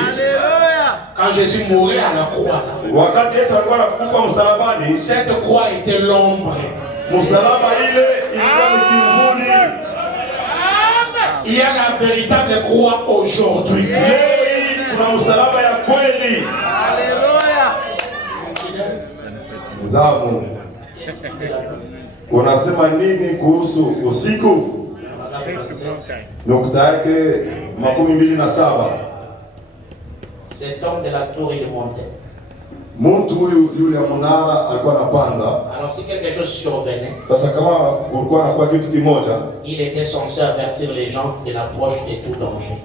Quand Jésus mourait à la croix, Wakati Yesu alikuwa anakufa msalabani, cette croix était l'ombre. msalaba ile ilikuwa ni kimvuli. Il y a la véritable croix aujourd'hui. Leo hii kuna msalaba ya kweli. Mzamu, unasema nini kuhusu usiku? Nukta yake 27. Cet homme de la tour, il montait. Mtu huyu yule ya mnara alikuwa anapanda. Alors si quelque chose survenait, Sasa kama kulikuwa anakuwa kitu kimoja, il était censé avertir les gens de l'approche de tout danger.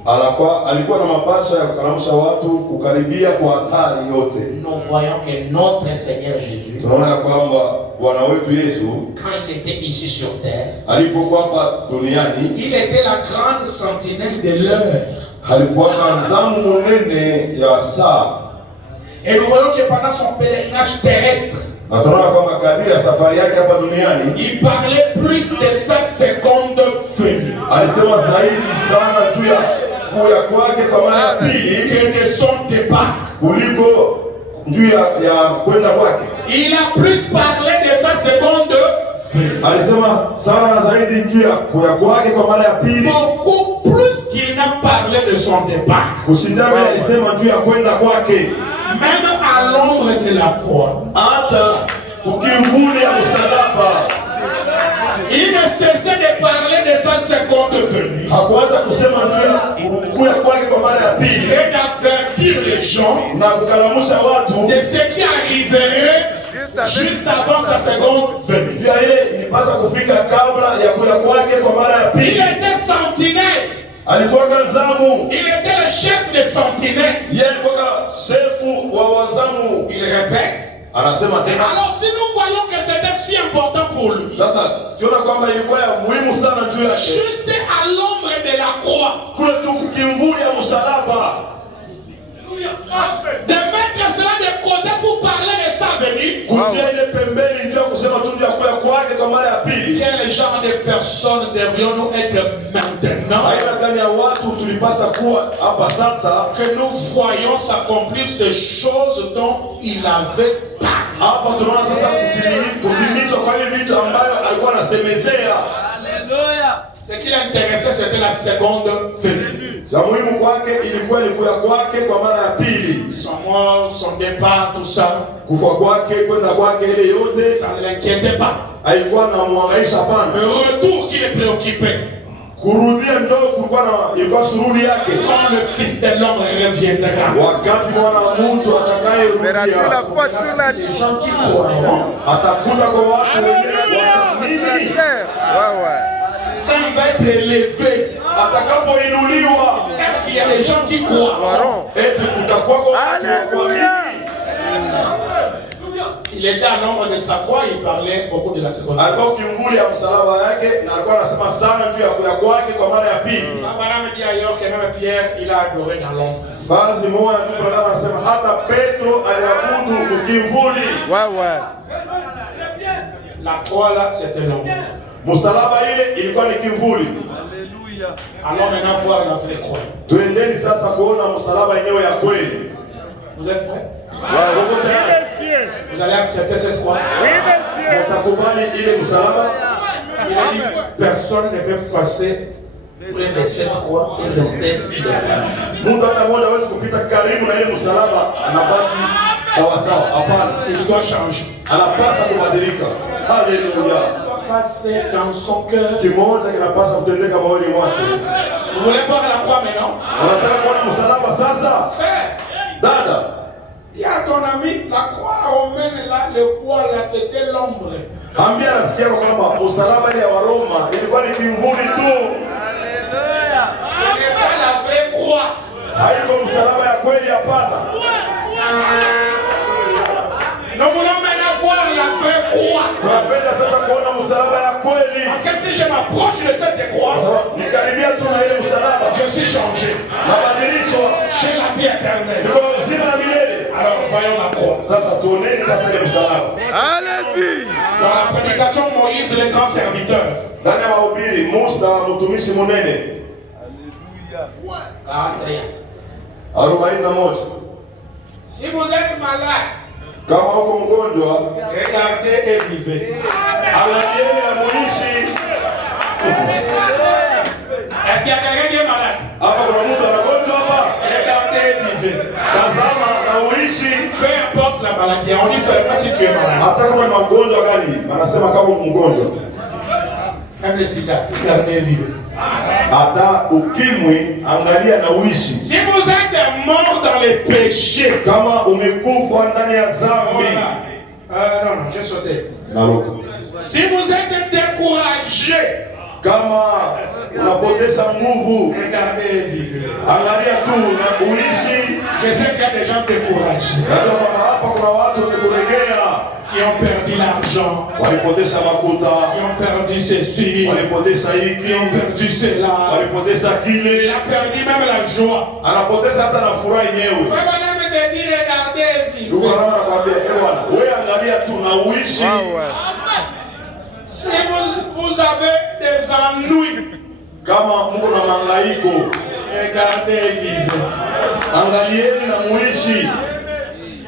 alikuwa na mapasha ya kukaramisha watu kukaribia kwa hatari yote. Nous voyons que notre Seigneur Jésus, Tunaona ya kwamba Bwana wetu Yesu quand il était ici sur terre, alipokuwa hapa duniani Il était la grande sentinelle de l'heure. alikuwa na zamu munene ya saa. Et nous voyons que pendant son pèlerinage terrestre, Na tunaona kwamba kadiri ya safari yake hapa duniani il parlait plus de sa seconde venue alisema zaidi sana juu ya kuja kwake kwa mara ya pili que de son départ. kuliko juu ya kwenda kwake. Il a plus parlé de sa seconde venue, Alisema sana zaidi juu ya kuja kwake kwa mara ya pili beaucoup plus qu'il n'a parlé de son départ. kushinda vile alisema juu ya kwenda kwake. Même à l'ombre de la croix, Hata ukimvuli ya msalaba il ne cessait de parler de sa seconde venue hakuanza kusema juu ya kuja kwake kwa mara ya pili et d'avertir les gens na kukalamusha watu de ce qui arriverait juste avant sa seconde venue. juu ya ile ilipasa kufika kabla ya kuja kwake kwa mara ya Il pili. était sentinelle. Alikuwa kanzamu, Il était le chef des sentinelles. yeye alikuwa shefu wa wazamu. Il répète. Anasema tena Alors si nous voyons que c'était si important pour lui, sasa, tukiona kwamba ilikuwa ya muhimu sana juu yake juste à l'ombre de la croix, kule tu kimvuli ya msalaba, de mettre cela de côté pour parler de sa venue, kutia ile pembeni njoo kusema tu juu ya kuja kwake kwa mara ya pili. quel genre de personnes devrions-nous être maintenant Aina gani ya watu tulipasa kuwa hapa sasa, que nous voyons s'accomplir ces choses dont il avait parlé? hapa tunaona sasa kutimizwa kwa hivi vitu ambayo alikuwa anasemezea. Ce qui l'intéressait, c'était la seconde venue. Cha muhimu kwake ilikuwa ni kuja kwake kwa mara ya pili, Son mort, son départ, tout ça, kufa kwake, kwenda kwake, ile yote ça ne l'inquiétait pas. haikuwa na mwangaisha Le pana. retour qui le préoccupait. Kurudia ndio kulikuwa na ilikuwa shughuli yake. Quand le Fils de l'homme reviendra. Wakati mwana wa mtu Verras-tu la atakayerudia, foi sur la Les gens qui croiront, atakuta kwa watu wenyewe wanaamini. terre. Ouais, ouais. quand il va être élevé, Atakapoinuliwa, est-ce qu'il y a des gens qui croient? Croiront. eti kutakuwa kwa watu Alléluia. Il était à l'ombre de sa croix, il parlait beaucoup de la seconde. alikuwa kimvuli ya msalaba yake na alikuwa anasema sana juu ya kuya kwake kwa mara ya pili. Abraham dit ailleurs que même Pierre, il a adoré dans l'ombre. Basi moja tu Branham anasema hata Petro aliabudu kimvuli. Ouais, ouais. La croix là, c'était l'ombre. Msalaba ile ilikuwa ni kimvuli. Alors maintenant, voir la vraie croix. Tuendeni sasa kuona msalaba yenyewe ya kweli. Vous êtes prêts? Ouais. Vous allez accepter cette croix? Mtakubali ile msalaba? Il a dit, personne ne peut passer près de cette croix et rester derrière. Mtu hata mmoja hawezi kupita karibu na ile msalaba anabaki sawa sawa. Hapana. Il doit changer. Anapasa kubadilika. Haleluya. Il doit passer dans son cœur. Kimoja kinapasa kutendeka moyoni mwake. Vous voulez voir la croix maintenant? Unataka kuona msalaba sasa? Frère, Dada, il y a ton ami, la croix romaine là, le poids là, c'était l'ombre. ambia rafiki yako kwamba msalaba ile ya Waroma ilikuwa ni kimvuli tu. Ce n'est pas la vraie croix. Haiko msalaba ya kweli, hapana. Nous voulons maintenant voir la vraie croix. Tunapenda sasa kuona msalaba ya kweli. Parce que si je m'approche de cette croix, Nikaribia tu na ile msalaba, je suis changé. nabadilishwa, J'ai la vie éternelle. niko uzima wa milele. Alors voyons la croix. Sasa tuoneni sasa ile msalaba. Allez-y. Dans la prédication de Moïse, le grand serviteur. Ndani ya mahubiri Musa mtumishi munene 41. Si vous êtes malade, Kama uko mgonjwa, regardez et vivez. angalieni na muishi. Est-ce qu'il y a quelqu'un qui est malade? Hapa kuna mtu anagonjwa hapa. Regardez et vivez. Tazama na uishi. Peu importe la maladie, on dit seulement si tu es malade. Hata kama ni magonjwa gani, anasema kama mgonjwa. Même le sida, regardez et vivez. Hata ukimwi, angalia na uishi. Si vous êtes mort dans les péchés, Kama umekufa ndani ya dhambi, non, j'ai sauté. naruka. Si vous êtes découragé, Kama unapoteza nguvu, regardez et vivez. angalia tu na uishi. Je sais qu'il y a des gens découragés Najua kwamba hapa kuna watu wamekulegea, qui ont perdu l'argent, walipoteza makuta, qui ont perdu ceci, walipoteza qui hiki, ont perdu cela. walipoteza Il kile, a perdu même la joie. anapoteza hata na furaha yenyewe. Frère Madame te dit, regardez et Ndugu vivez. mama anakuambia, bwana, wewe angalia tu na uishi. Ouais, ouais. Si vous avez des ennuis, Kama Mungu na mangaiko, regardez et vivez. angalieni na muishi.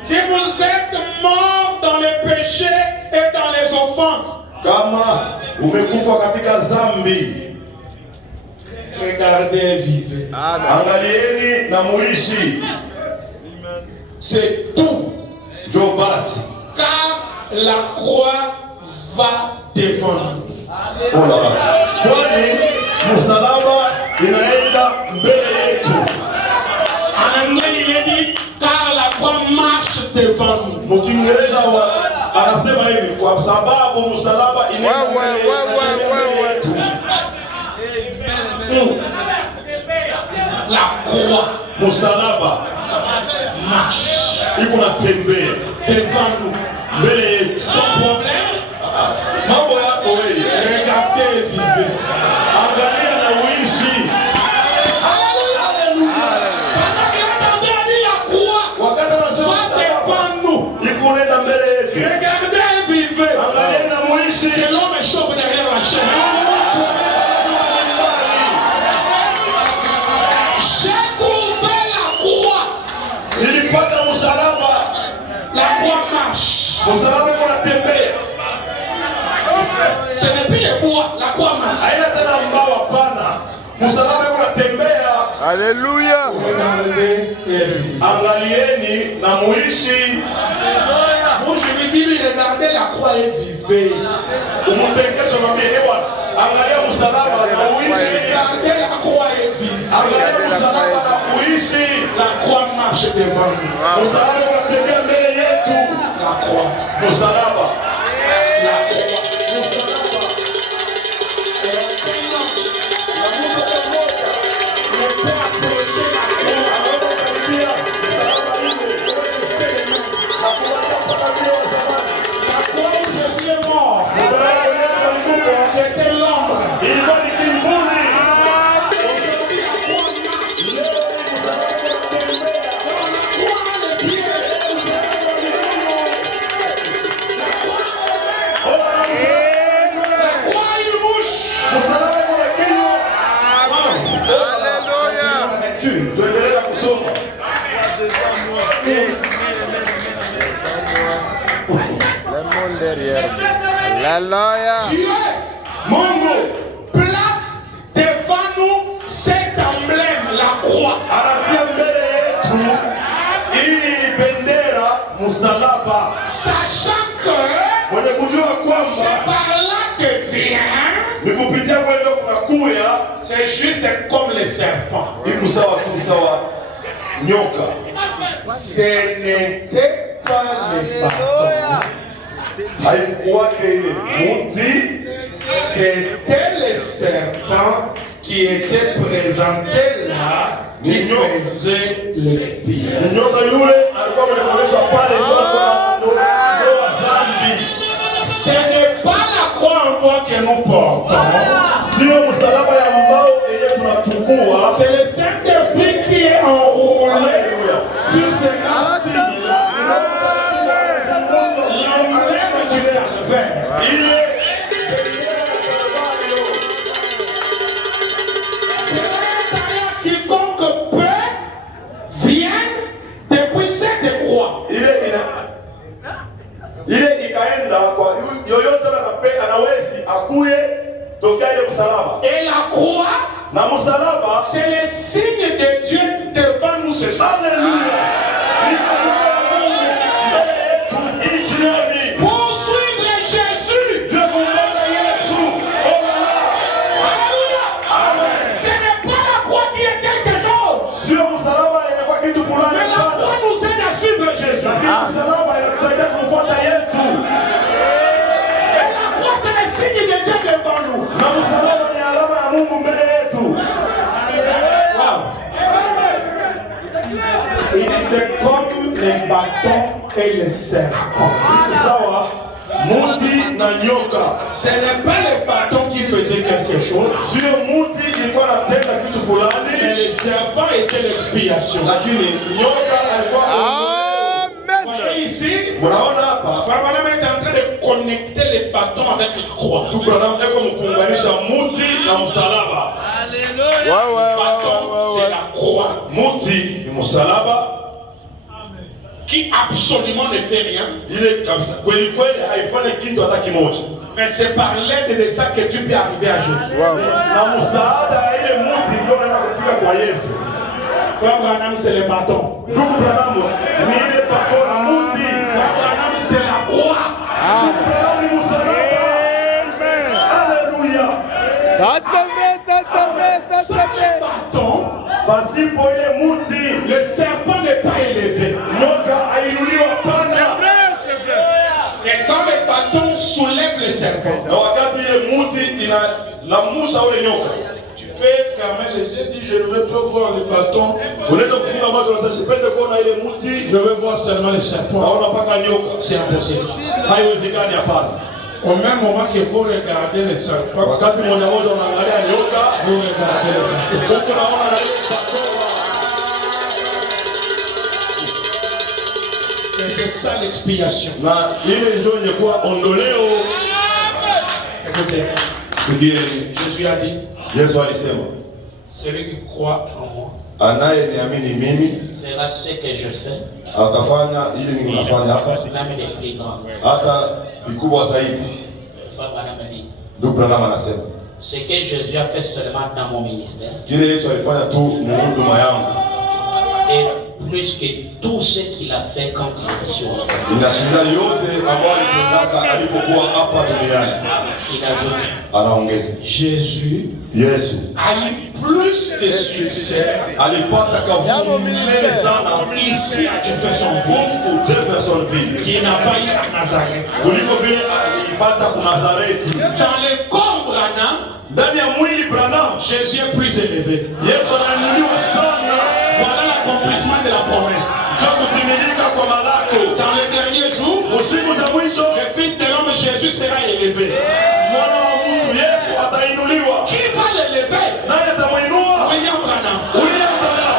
Si vous êtes mort dans les péchés et dans les offenses, Kama umekufa katika dhambi, regardez et vivez. Amen. angalieni na muishi. C'est tout. Jo basi, Car la croix va défendre. kwani msalaba inaenda mbele yetu. En anglais, il est dit, car la croix marche devant nous. Mkiingereza anasema hivi, kwa sababu msalaba inaenda Ouais, ouais, mbele ouais, ouais, ouais, ouais. yetu. La croix Msalaba marche iko natembea devant nous. mbele yetu. Ton problème, Mambo yako wewe, regardez et vivez. angalia na uishi. Alléluia. Pendant qu'il entendait dire la croix Wakati anasema va msalaba devant nous. iko nenda mbele yetu, Regardez et vivez. angalia na muishi. C'est l'homme chauve derrière la chaîne. J'ai trouvé la croix. Nilipata msalaba, La croix marche. msalaba iko natembea. Ce n'est plus le bois, la croix marche. Haina tena mbao, hapana. Msalaba iko natembea. Alléluia. Regardez et vivez. Angalieni na muishi. Moi je lui dis, regardez la croix et vivez. Umutekesho mwambie, bwana, angalia msalaba na uishi. Angalia msalaba na kuishi. La croix marche devant nous. Msalaba unatembea mbele yetu. La croix. Msalaba. La croix. C'était l'ombre. Il va dire qu'il mourit. Alléluia. Dieu, Mungu, place devant nous cet emblème, la croix. Anatia mbele yetu ili bendera msalaba. Sachant que Mwenye kujua c'est kwamba par là que vient, ni kupitia kwa ndio kunakuya c'est juste comme les serpents. iku sawa tu sawa nyoka. Ce n'était pas les bâtons. Haikuwake ile muti, C'était les serpents qui étaient présentés là, qui faisaient l'expiation. nyoka yule alikuwa ameonyeshwa pale ndio ndoa dhambi. Ce n'est pas la croix en bois que nous portons. Sio msalaba ya mbao yenye tunachukua. C'est le Saint-Esprit qui est enroulé sur ces signes-là. L'emblème du vert. Quiconque peut vienne depuis cette croix. Ile ikaenda kwa yoyote anawezi akuye tokea ile msalaba. Et la croix, Na msalaba c'est le signe de Dieu devant nous ce soir. Alléluia. Pour suivre Jésus. Dieu comprend Jésus. Oh là là. Alléluia. Amen. Ce n'est pas la croix qui est quelque chose. Sio msalaba inakuwa kitu fulani. Mais la croix nous aide à suivre Jésus. Msalaba inatusaidia kumfuata Yesu. Et la croix, c'est le signe de Dieu devant nous. Na msalaba ni alama ya Mungu mbele yetu. Wow. Il dit c'est comme les bâtons et les serpents. Sawa. Muti na nyoka. Ce n'est pas les bâtons qui faisaient quelque chose, Sio muti ilikuwa inatenda kitu mais fulani, les serpents étaient l'expiation. lakini nyoka alikuwa Vous voyez Amen. ici, Unaona hapa Frère Branham est en train de connecter les bâtons avec la croix. ndugu Branham eko mkuunganisha muti na msalaba. Bâton, c'est la croix Muti ni msalaba, qui absolument ne fait rien. ile kabisa kweli kweli haifanye kitu hata kimoja. Mais c'est par l'aide de ça que tu peux arriver à Jésus. Na msaada ya ile muti ndio unaenda kufika kwa Yesu. Frère Branham, c'est le bâton. Ndugu Branham ni ile pako na muti. Frère Branham, c'est la croix. Ndugu Branham ni msalaba. Alléluia. Ça c'est vrai, ça c'est vrai, ça c'est Sans le vrai. bâton, Pasipo ile muti, le serpent n'est pas élevé. nyoka ainuliwa pana. Et quand le bâton soulève le serpent, Na wakati ile muti inalamusha ule nyoka, tu peux fermer les yeux et dire je ne veux pas voir le bâton, unaweza kufunga macho na sasa sipende kuona ile muti, je veux voir seulement le serpent. naona paka nyoka. C'est impossible. Haiwezekani, hapana. Au même moment que vous regardez le serpent, Wakati mmoja mmoja unaangalia nyoka, vous regardez le bâton. huko naona na ile patoa. Et c'est ça l'expiation. Na ile ndio ingekuwa ondoleo. Écoutez, Sikieni, Jésus a dit, Yesu alisema, celui qui croit en moi anayeniamini mimi fera ce que je fais, atafanya ile ninafanya hapa, même des plus grands. hata vikubwa zaidi. Frère Branham dit, Ndugu Branham anasema ce que Jésus a fait seulement dans mon ministère, kile Yesu alifanya tu mhuduma yangu et plus que tout ce qu'il a fait quand il était sur la terre. inashinda yote ambayo alitendaka alipokuwa hapa duniani. Il ajoute, Anaongeza, Jésus Yesu a eu plus de succès alipata kavumele sana ici à Jeffersonville huku Jeffersonville qu'il n'a pas eu à Nazareth. kuliko vile alipata ku Nazareti. Dans le corps Branham, Ndani ya mwili Branham Jésus est plus élevé. Yesu anainuliwa sana. Voilà l'accomplissement de la promesse. Ndio kutimilika kwa malako. Dans les derniers jours, Usiku za mwisho le Fils de l'homme Jésus sera élevé. mwana wa Mungu Yesu atainuliwa. Qui va l'élever? Naye atamuinua William Branham. William Branham.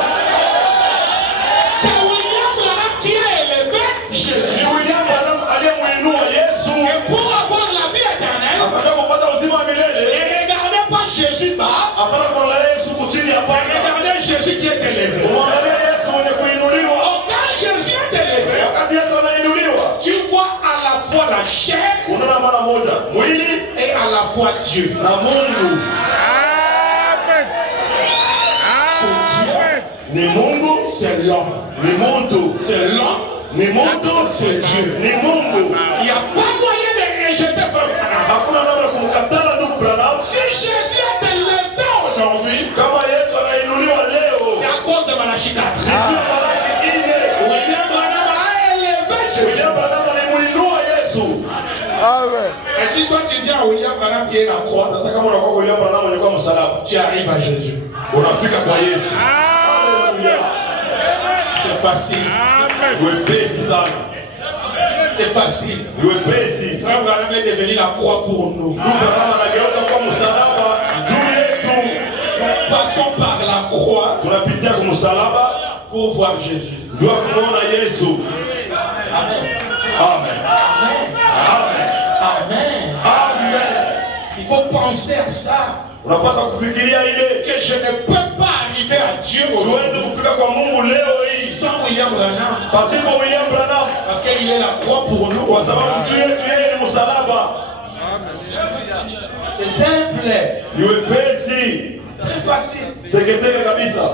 C'est William Branham qui a élevé Jésus. Ni William Branham aliyemuinua Yesu. Et pour avoir la vie éternelle, Afanya kupata uzima wa ne milele. regardez pas Jésus bas, Hapana kuangalia Yesu kuchini, hapana. regardez Jésus qui est élevé. Kumwangalia Yesu mwenye kuinuliwa. Quand Jésus est élevé, Wakati Yesu anainuliwa, tu vois à la fois la chair unaona mara moja mwili et à la fois Dieu. na Mungu. C'est Dieu, Ni Mungu, c'est l'homme. ni Muntu. C'est l'homme, Ni Muntu, c'est Dieu. ni Mungu. Il n'y a pas moyen de rejeter Frère Branham. Hakuna namna kumkatala ndugu Branham. Si Jésus est élevé aujourd'hui, Kama Yesu anainuliwa leo, c'est à cause de Malachie 4. ndio Malaki 4. William Branham a élevé Jésus. William Branham alimuinua Yesu. Amen. Et si toi tu viens à William Branham qui est la croix, Sasa kama unakuwa kwa William Branham alikuwa msalaba, tu arrives à Jésus. unafika kwa Yesu. Haleluya. C'est facile. Wepesi sana. C'est facile. Wepesi. Frère Branham est devenu la croix pour nous. Ndugu Branham anageuka kwa msalaba juu yetu. Passons par la croix Tunapitia kwa msalaba pour voir Jésus. ndio kumuona Yesu. Amen. Amen. Amen. Amen. Amen. Il faut penser à ça. Unapaswa kufikiria ile Que je ne peux pas arriver à Dieu uweze aujourd'hui kufika kwa Mungu leo hii sans William Branham. pasipo William Branham, Parce qu'il est la croix pour nous. kwa sababu juu yetu yeye ni msalaba. C'est simple. Ni wepesi, Très facile. teketeke kabisa.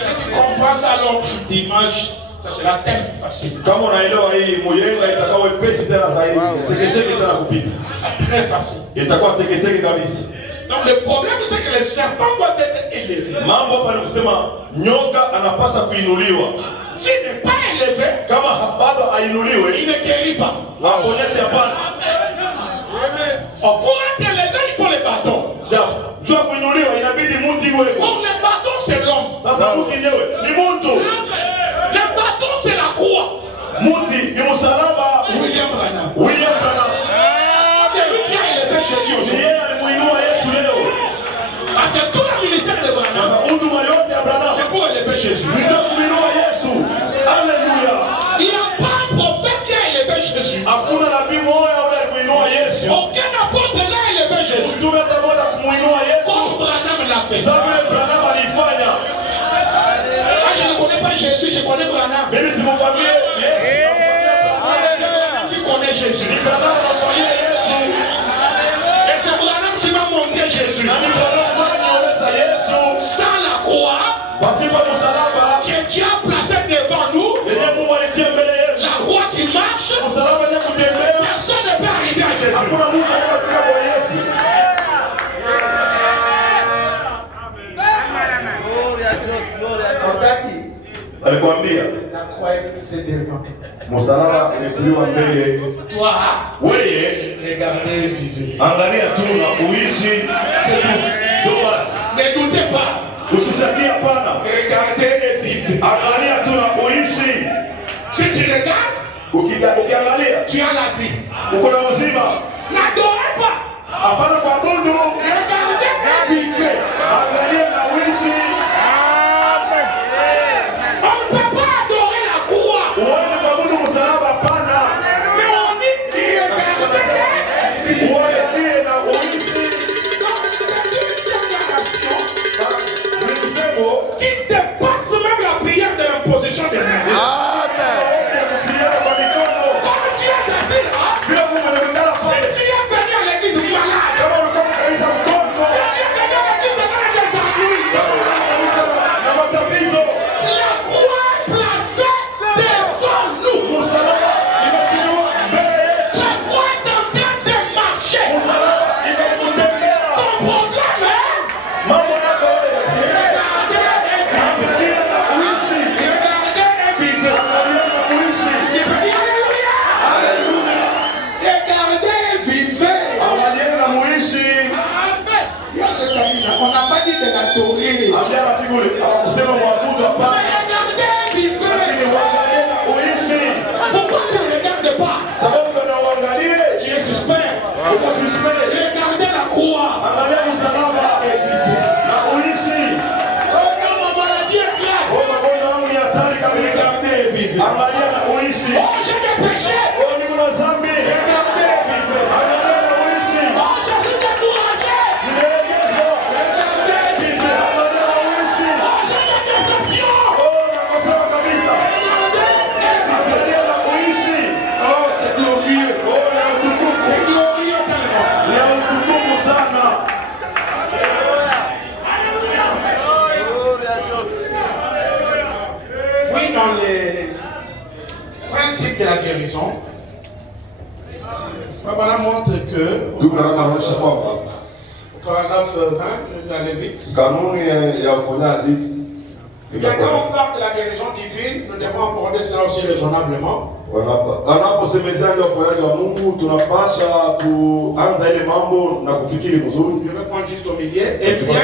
Si tu comprends ça alors d'image, ça sera tellement facile. Kama unaelewa hii muyenga, itakuwa wepesi tena zaidi, teketeke tena kupita, Très facile. itakuwa teketeke kabisa. Donc le problème c'est que le serpent doit être élevé. Mambo hapa ni kusema nyoka anapaswa kuinuliwa. S'il n'est pas élevé, Kama bado ainuliwe, il ne guérit pas. aponyeshe hapana. Pour être élevé, il faut les bâtons. Japo juu ya kuinuliwa inabidi mti iweko. Or les bâtons c'est l'homme. Sasa mti yenyewe ni muntu, Les bâtons c'est la croix. mti ni msalaba. William Branham. William Branham C'est lui qui a élevé Jésus ni aujourd'hui. yeye alimuinua Yesu leo. Parce que tout le ministère de Branham, Sasa huduma yote ya Branham c'est pour élever Jésus. ni kwa kumuinua Yesu. Haleluya. Il n'y a pas un prophète qui a élevé Jésus. Hakuna nabii mmoja yule alimuinua Yesu. Aucun apôtre n'a élevé Jésus. Mtume hata mmoja kumuinua Yesu. Comme Branham l'a fait. Sasa vile Branham alifanya. Moi, je ne connais pas Jésus, je connais Branham. Mimi simfamie Yesu. C'est Branham qui connaît Jésus. Branham anafanyia Yesu. Et c'est Branham qui m'a montré Jésus. Na ni Branham anaonyesha Yesu. Sans la croix Pasipo msalaba que Dieu a placé devant nous, yenye Mungu alitia mbele yetu. la croix qui marche, Msalaba yenye kutembea. personne ne peut arriver à Jésus. Hakuna Mungu anayefika kwa Yesu. Alikwambia La croix est prise devant. msalaba imetiliwa mbele. Toi, Wewe regardez et vivez. angalia tu na uishi. C'est tout. Tu basi. Ne doutez pas. Usishakie hapana. Regardez et vivez. Angalia tu na uishi. Si tu regardes, Ukiangalia tu as la vie. uko na uzima. N'adorez pas. Hapana kuabudu. Regardez et vivez. Angalia na uishi. On ne peut pas adorer la croix. Uone kuabudu msalaba hapana. Mais on dit regardez et vivez. Uangalie na uishi. Donc c'est une déclaration Ni msemo qui dépasse même la prière de l'imposition des mains. ya kutiliana kwa mikono. Quand tu es assis là, Bila Mungu anaonekana si pale. tu es venu à l'église malade, Kama ulikuwa kanisa mgonjwa. vivre. Angalia na uishi. Oh, j'ai des péchés. Oh, niko na dhambi. Regardez vivre. Angalia na uishi. Oh, je suis découragé. Nimelegezwa. Regardez vivre. Angalia na uishi. Oh, j'ai des déceptions. Oh, nakosewa kabisa. Regardez vivre. Angalia na uishi. Oh, c'est glorieux. Oh, na utukufu. C'est glorieux tellement. Na utukufu sana. Oui, dans les principes de la guérison, Babala montre que, Ndugu na anaonyesha kwamba au paragraphe 20, je vais aller vite, kanuni ya uponyaji quand on parle de la guérison divine, nous devons aborder cela aussi raisonnablement. wanaposemezea ndio uponyaji wa Mungu, tunapasha kuanza ile mambo na kufikiri mzuri. Je vais prendre juste au milieu. Eh bien,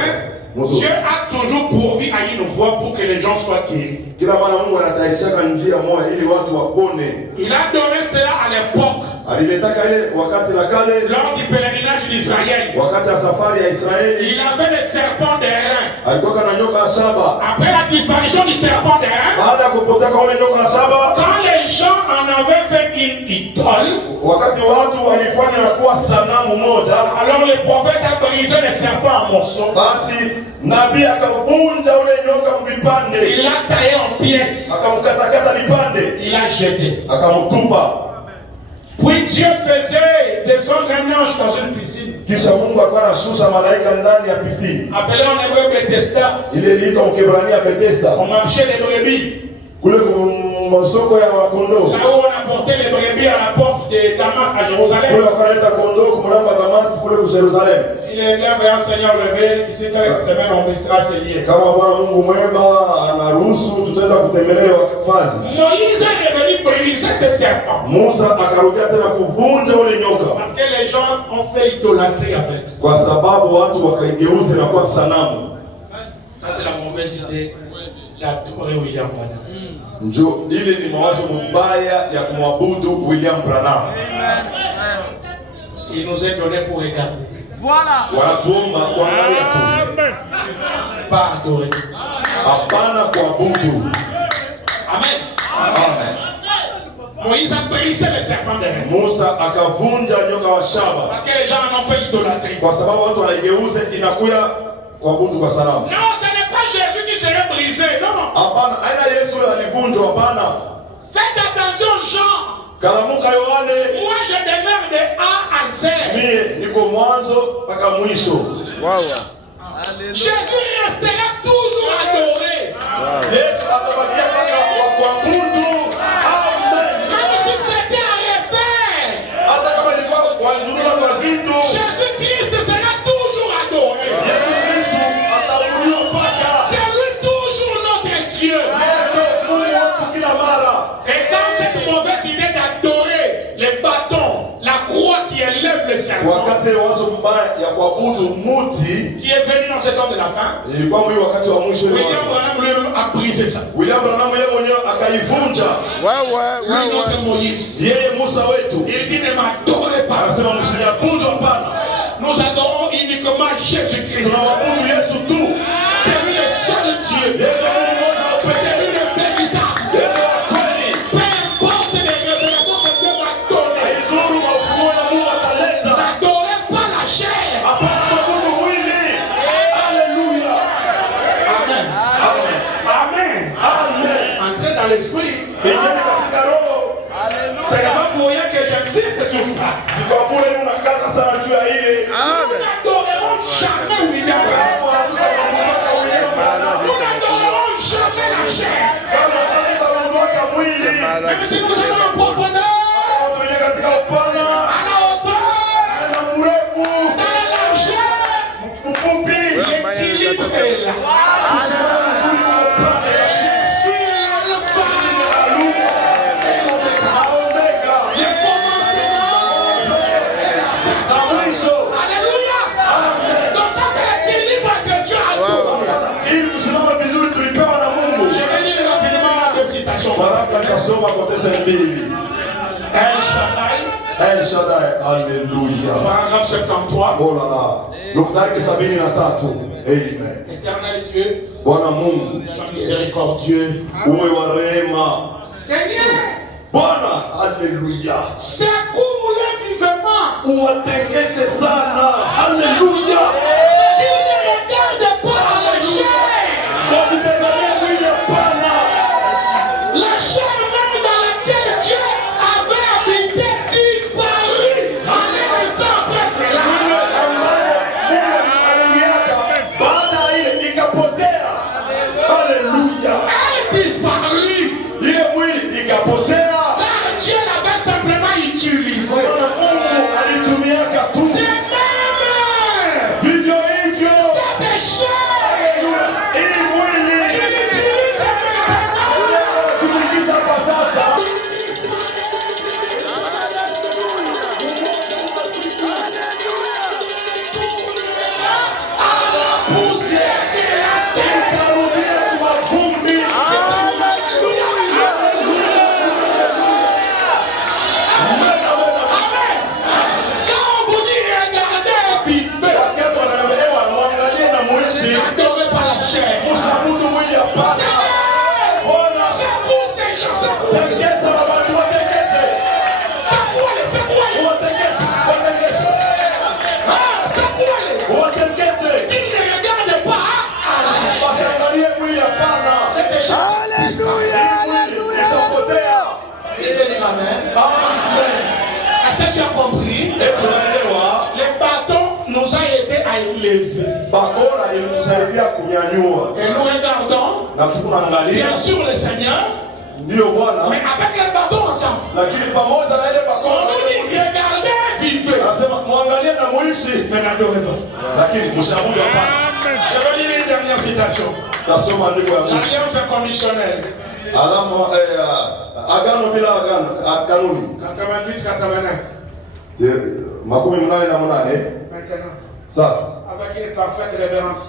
Dieu a toujours pourvu à une voie pour que les gens soient guéris. Kila mara Mungu anatayarishaka njia moja ili watu wapone. Il a donné cela à l'époque, Aliletaka ile wakati la kale, lors du pèlerinage d'Israël. wakati ya safari ya Israeli, Il avait le serpent d'airain. alikuwa na nyoka ya shaba. Après la disparition du serpent d'airain, Baada ya kupotea kwa ile nyoka ya shaba, quand les gens en avaient fait une idole, wakati watu walifanya na kuwa sanamu moja, alors le prophète a brisé le serpent en morceaux. basi nabii akavunja ule nyoka vipande, Il l'a taillé en pièces. akamkatakata vipande, Il l'a jeté. akamtupa. Puis Dieu faisait descendre un ange dans une piscine. Kisha Mungu akawa anashusha malaika ndani ya pisini. Appelé en hébreu Bethesda. Ile iliitwa Mkebrania Bethesda. On marchait les brebis. Kule masoko ya kondoo. Là où on apportait les brebis à la porte de Damas à Jérusalem. Kule wakaleta kondoo kumlango wa Damas kule ku Yerusalem. Si les bienveillants Seigneur levé, ici quelques semaines on visitera ces lieux. Kama Bwana Mungu mwema anaruhusu tutaenda kutembelea wakazi. Moïse est revenu briser ce serpent. Musa akarudia tena kuvunja ule nyoka. Parce que les gens ont fait idolâtrie avec. Kwa sababu watu wakaigeuza na kuwa sanamu. Ça c'est la mauvaise idée d'adorer William Branham. Njo ile ni mawazo mabaya ya kumwabudu William Branham. Il nous est donné pour regarder. Voilà. Wanatuomba kuangalia tu. Pas adorer. Hapana kuabudu. Amen. Amen. Moïse a brisé le serpent d'airain. Musa akavunja nyoka wa shaba. Parce que les gens en ont fait l'idolâtrie. Kwa sababu watu wanaigeuza inakuya kuabudu kwa sanamu. Non, ce n'est pas Jésus qui serait brisé, non. Hapana, aina Yesu alivunjwa, hapana. Faites attention, Jean. Kalamuka Yohane, Moi, je demeure de A à Z. mie niko mwanzo mpaka mwisho. Wow. Jésus restera toujours adoré. Yesu atabakia mpaka wa kuabudu. Amen. Comme si c'était à refaire. Hata kama ilikuwa wanzurura kwa vitu, Jésus-Christ sera toujours adoré. Yesu Kristo ataabudiwa mpaka. C'est lui toujours notre Dieu. Yeye ndio Mungu wetu kila mara. Et dans cette mauvaise idée d'adorer les bâtons, la croix qui élève le serpent, Wakati wazo mbaya ya kuabudu muti qui est venu dans cet homme de la fin, ilikuwa mwili wakati wa mwisho ile William wazo. Branham lui-même a brisé ça. William Branham yeye mwenyewe akaivunja. Lui, notre Moïse. Yeye Musa wetu Il dit ne m'adorez pas. anasema msiniabudu, hapana. Nous adorons uniquement Jésus-Christ. Tunaabudu Yesu tu. C'est lui le seul Dieu. Yeye ndio Mungu mmoja wa pekee. C'est lui le véritable. Yeye ndio wa kweli. Peu importe les révélations que Dieu va donner, Haizuru maufunuo na Mungu ataleta. n'adorez pas la chair. Hapana kuabudu mwili. Haleluya. Amen. Amen. Amen. Amen. Entrez dans l'esprit. Ingia katika roho. Ce n'est pas pour rien que j'insiste sur ça. Si kwa bure unakaza sana juu ya ile. Nous n'adorerons jamais William Branham. Nous n'adorerons jamais la chair. Kama hatutabuduaka mwili. Même si nous sommes en profondeur, Tuingie katika upana à la hauteur, na mrefu, dans la largeur, mfupi. l'équilibre est là. Je suis l'alpha et l'oméga, le commencement et la fin. Alléluia. Donc ça c'est l'équilibre que Dieu a donné. Ili kusimama vizuri tulipewa na Mungu. Je vais lire rapidement deux citations. Baraka nikasoma quotation mbili. El Shaddai, El Shaddai, haleluya. paragraphe 73. Oh là là. Nukta yake 73. Amen. Éternel Dieu, Bwana Mungu, sois miséricordieux. uwe wa rehema. Seigneur, Bwana, haleluya, secours-les vivement. uwatekeshe sana, haleluya. Qu'il ne regarde pas à la chair. Wasitazamie mwili, hapana. La chair même dans laquelle Dieu avait habité disparut en un instant après cela. Mwili ambayo Mungu aliniaka, baada ya ile ikapotea, haleluya. Elle disparut. Ile mwili ikapotea, Car Dieu l'avait simplement utilisé. maana Mungu alitumiaka tu. De même, Vivyo hivyo cette chair hii mwili qu'il utilise maintenant. tumikisha kwa sasa, À la poussière de la terre. itarudia kwa vumbi. Amen. Quand on vous dit regardez, vivez, Wakati wananiambia wanamwangalie na muishi, n'adorez pas la chair. usabudu mwili, hapana. Seigneur, Bwana, secoue ces gens, secoue-les. tekesa watu, watekese, Secoue-les, secoue-les. watekese, watekese, Ah, secoue-les. watekese. Qu'ils ne regardent pas à la chair. Wasiangalie mwili, hapana. Cette chair. Mwili itapotea. Il te dit amen. Amen. Est-ce que tu as compris? Tunaelewa, Le bâton nous a aidé à élever. bakora ilitusaidia kunyanyua Et nous regardons, na tunaangalia, bien sûr, le Seigneur, ndio Bwana, mais avec les bâtons ensemble. lakini pamoja na ile On bakora nous dit regardez, vivez. anasema mwangalie na muishi, Mais n'adorez pas. lakini mshabudu, hapana. Je vais lire une dernière citation. Tasoma andiko ya mwisho. L'alliance inconditionnelle. Alama agano bila agano, kanuni 88-89. 88. Maintenant, Sasa avec une parfaite révérence.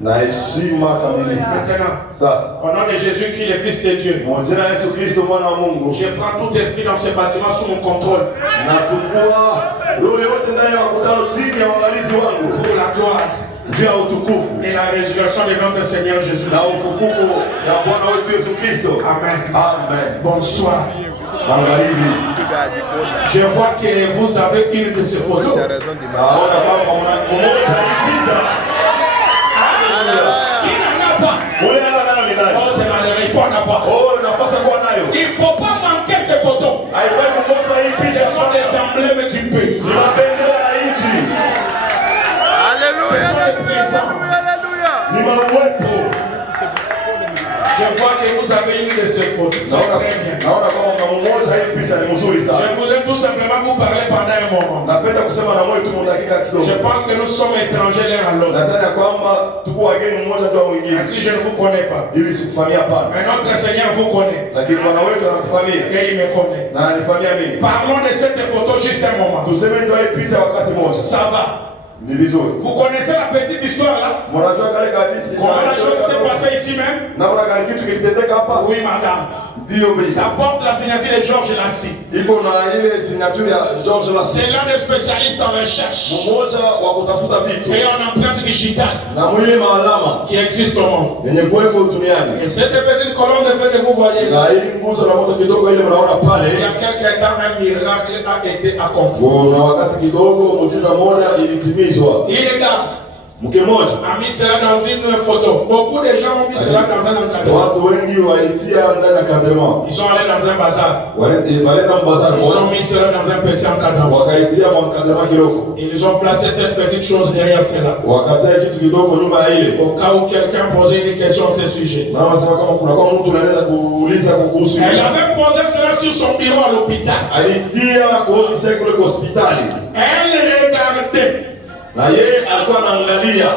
na heshima kamilifu. Maintenant, Sasa au nom de Jésus-Christ, le Fils de Dieu, kwa jina la Yesu Kristo mwana wa Mungu, je prends tout esprit dans ce bâtiment sous mon contrôle nachukua roho yote ndani ya makutano chini ya uangalizi wangu, pour la gloire juu ya utukufu et la résurrection de notre Seigneur Jésus. na ufufuko ya Bwana wetu Yesu Kristo. Amen. Amen. Bonsoir. Magharibi, Je vois que vous avez une de ces photos. naona kama mmoja hii picha. Qui n'en a pas? Wewe ana ni nani? Oh, c'est malheureux, il faut en avoir. Oh, unapaswa kuwa nayo. Il ne faut pas manquer ces photos. Haifai kukosa hii Ce picha. sont des emblèmes du pays. Ni mapendera ya nchi, Alléluia, alléluia, alléluia. ni mauwepo. Je vois que vous avez une de ces photos. C'est très bien. Naona kama mna mmoja, hii picha ni mzuri sana. Je voudrais tout simplement vous parler pendant un moment. Napenda kusema na moyo tu kwa dakika kidogo. Je pense que nous sommes étrangers l'un à l'autre. Nadhani ya kwamba tuko wageni mmoja tu wa mwingine. Ainsi, je ne vous connais pas. Hivi sikufahamia hapana. Mais notre Seigneur vous connaît. Lakini Bwana wetu anakufahamia Et il me connaît. na ananifahamia mimi. Parlons de cette photo juste un moment. Tuseme ndio hii picha wakati mmoja. Ça va. Ni vizuri. Vous connaissez la petite histoire là? Mnajua kale kadisi. Comment la chose s'est passée ici même? Na kuna kale kitu kilitendeka hapa. Oui, madame. Ndio bei. Ça porte la signature de Georges Lassie. Iko na ile signature ya George Lassie. C'est l'un des spécialistes en recherche Mmoja wa kutafuta vitu et en empreinte digitale na mwile maalama qui existe au monde. yenye kuweko duniani. Et cette petite colonne de feu que vous voyez là, Na hii nguzo na moto kidogo ile mnaona pale, il y a quelques temps, un miracle a été accompli. kuna wakati kidogo muujiza moja ilitimizwa. Il dame Mke mmoja, a mis cela dans une photo. Beaucoup de gens ont mis cela dans un encadrement. watu wengi walitia ndani ya kadrema, Ils sont allés dans un bazar. waleta mbazari Ils ont mis cela dans un petit encadrement. wakaitia mkadrema kidogo, Ils ont placé cette petite chose derrière cela. wakatia kitu kidogo nyuma ya ile. Au cas où quelqu'un posait une question à ce sujet. Na wanasema kama kuna kama mtu anaweza kuuliza kuhusu Elle hilo. avait posé cela sur son bureau à l'hôpital. Alitia kuhusu sasa kule kwa hospitali, Elle regardait. na yeye alikuwa anaangalia,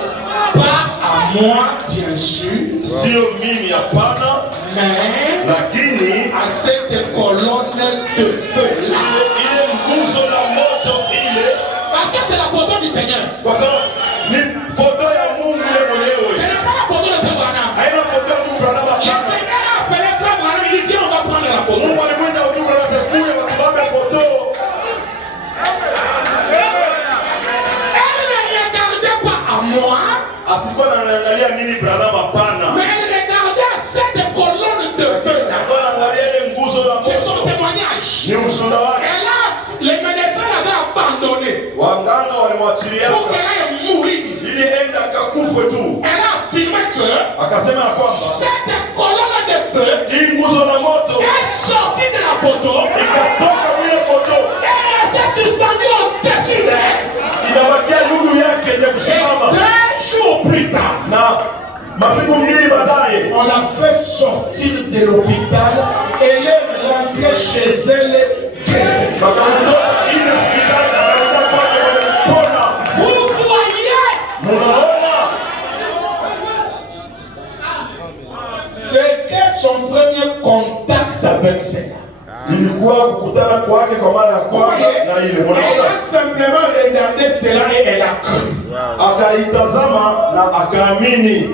Pas à moi, bien sûr, sio mimi hapana, mais lakini à cette colonne de feu là. ile nguzo la moto ile, Parce que c'est la photo du Seigneur. kwa sababu ni foto ya Mungu yeye Ce mwenyewe, n'est pas la photo de Frère Branham. haina foto ya Mungu Branham Le hapana. Seigneur a appelé Frère Branham, il dit viens, on va prendre la photo. Mungu alimwita ujumbe na kuja watubabe foto. Elle ne regardait pas à moi, Asikuwa anaangalia mimi Branham hapana, mais elle regardait à cette colonne de feu là. alikuwa anaangalia ile nguzo Ni ushuhuda wake. Et là, les médecins l'avaient abandonné. Waganga walimwachilia Pour qu'elle aille mourir. ili enda akakufe tu. Elle a affirmé que Akasema ya kwamba cette colonne de feu hii nguzo la moto est sortie de la photo ikatoka ile koto et est restée suspendue au-dessus d'elle. inabakia nuru yake yenye Et kusimama. 2 jours plus tard, Na masiku mbili baadaye on l'a fait sortir de l'hôpital et elle est rentrée chez elle. wakaondoka ile hospitali akaenda kwake wamepona. Vous voyez, Munaona c'était son premier contact avec Seigneur. ilikuwa kukutana kwake kwa mara ya kwanza na ile. Elle Munaona a simplement regardé cela et elle a cru. akaitazama na akaamini.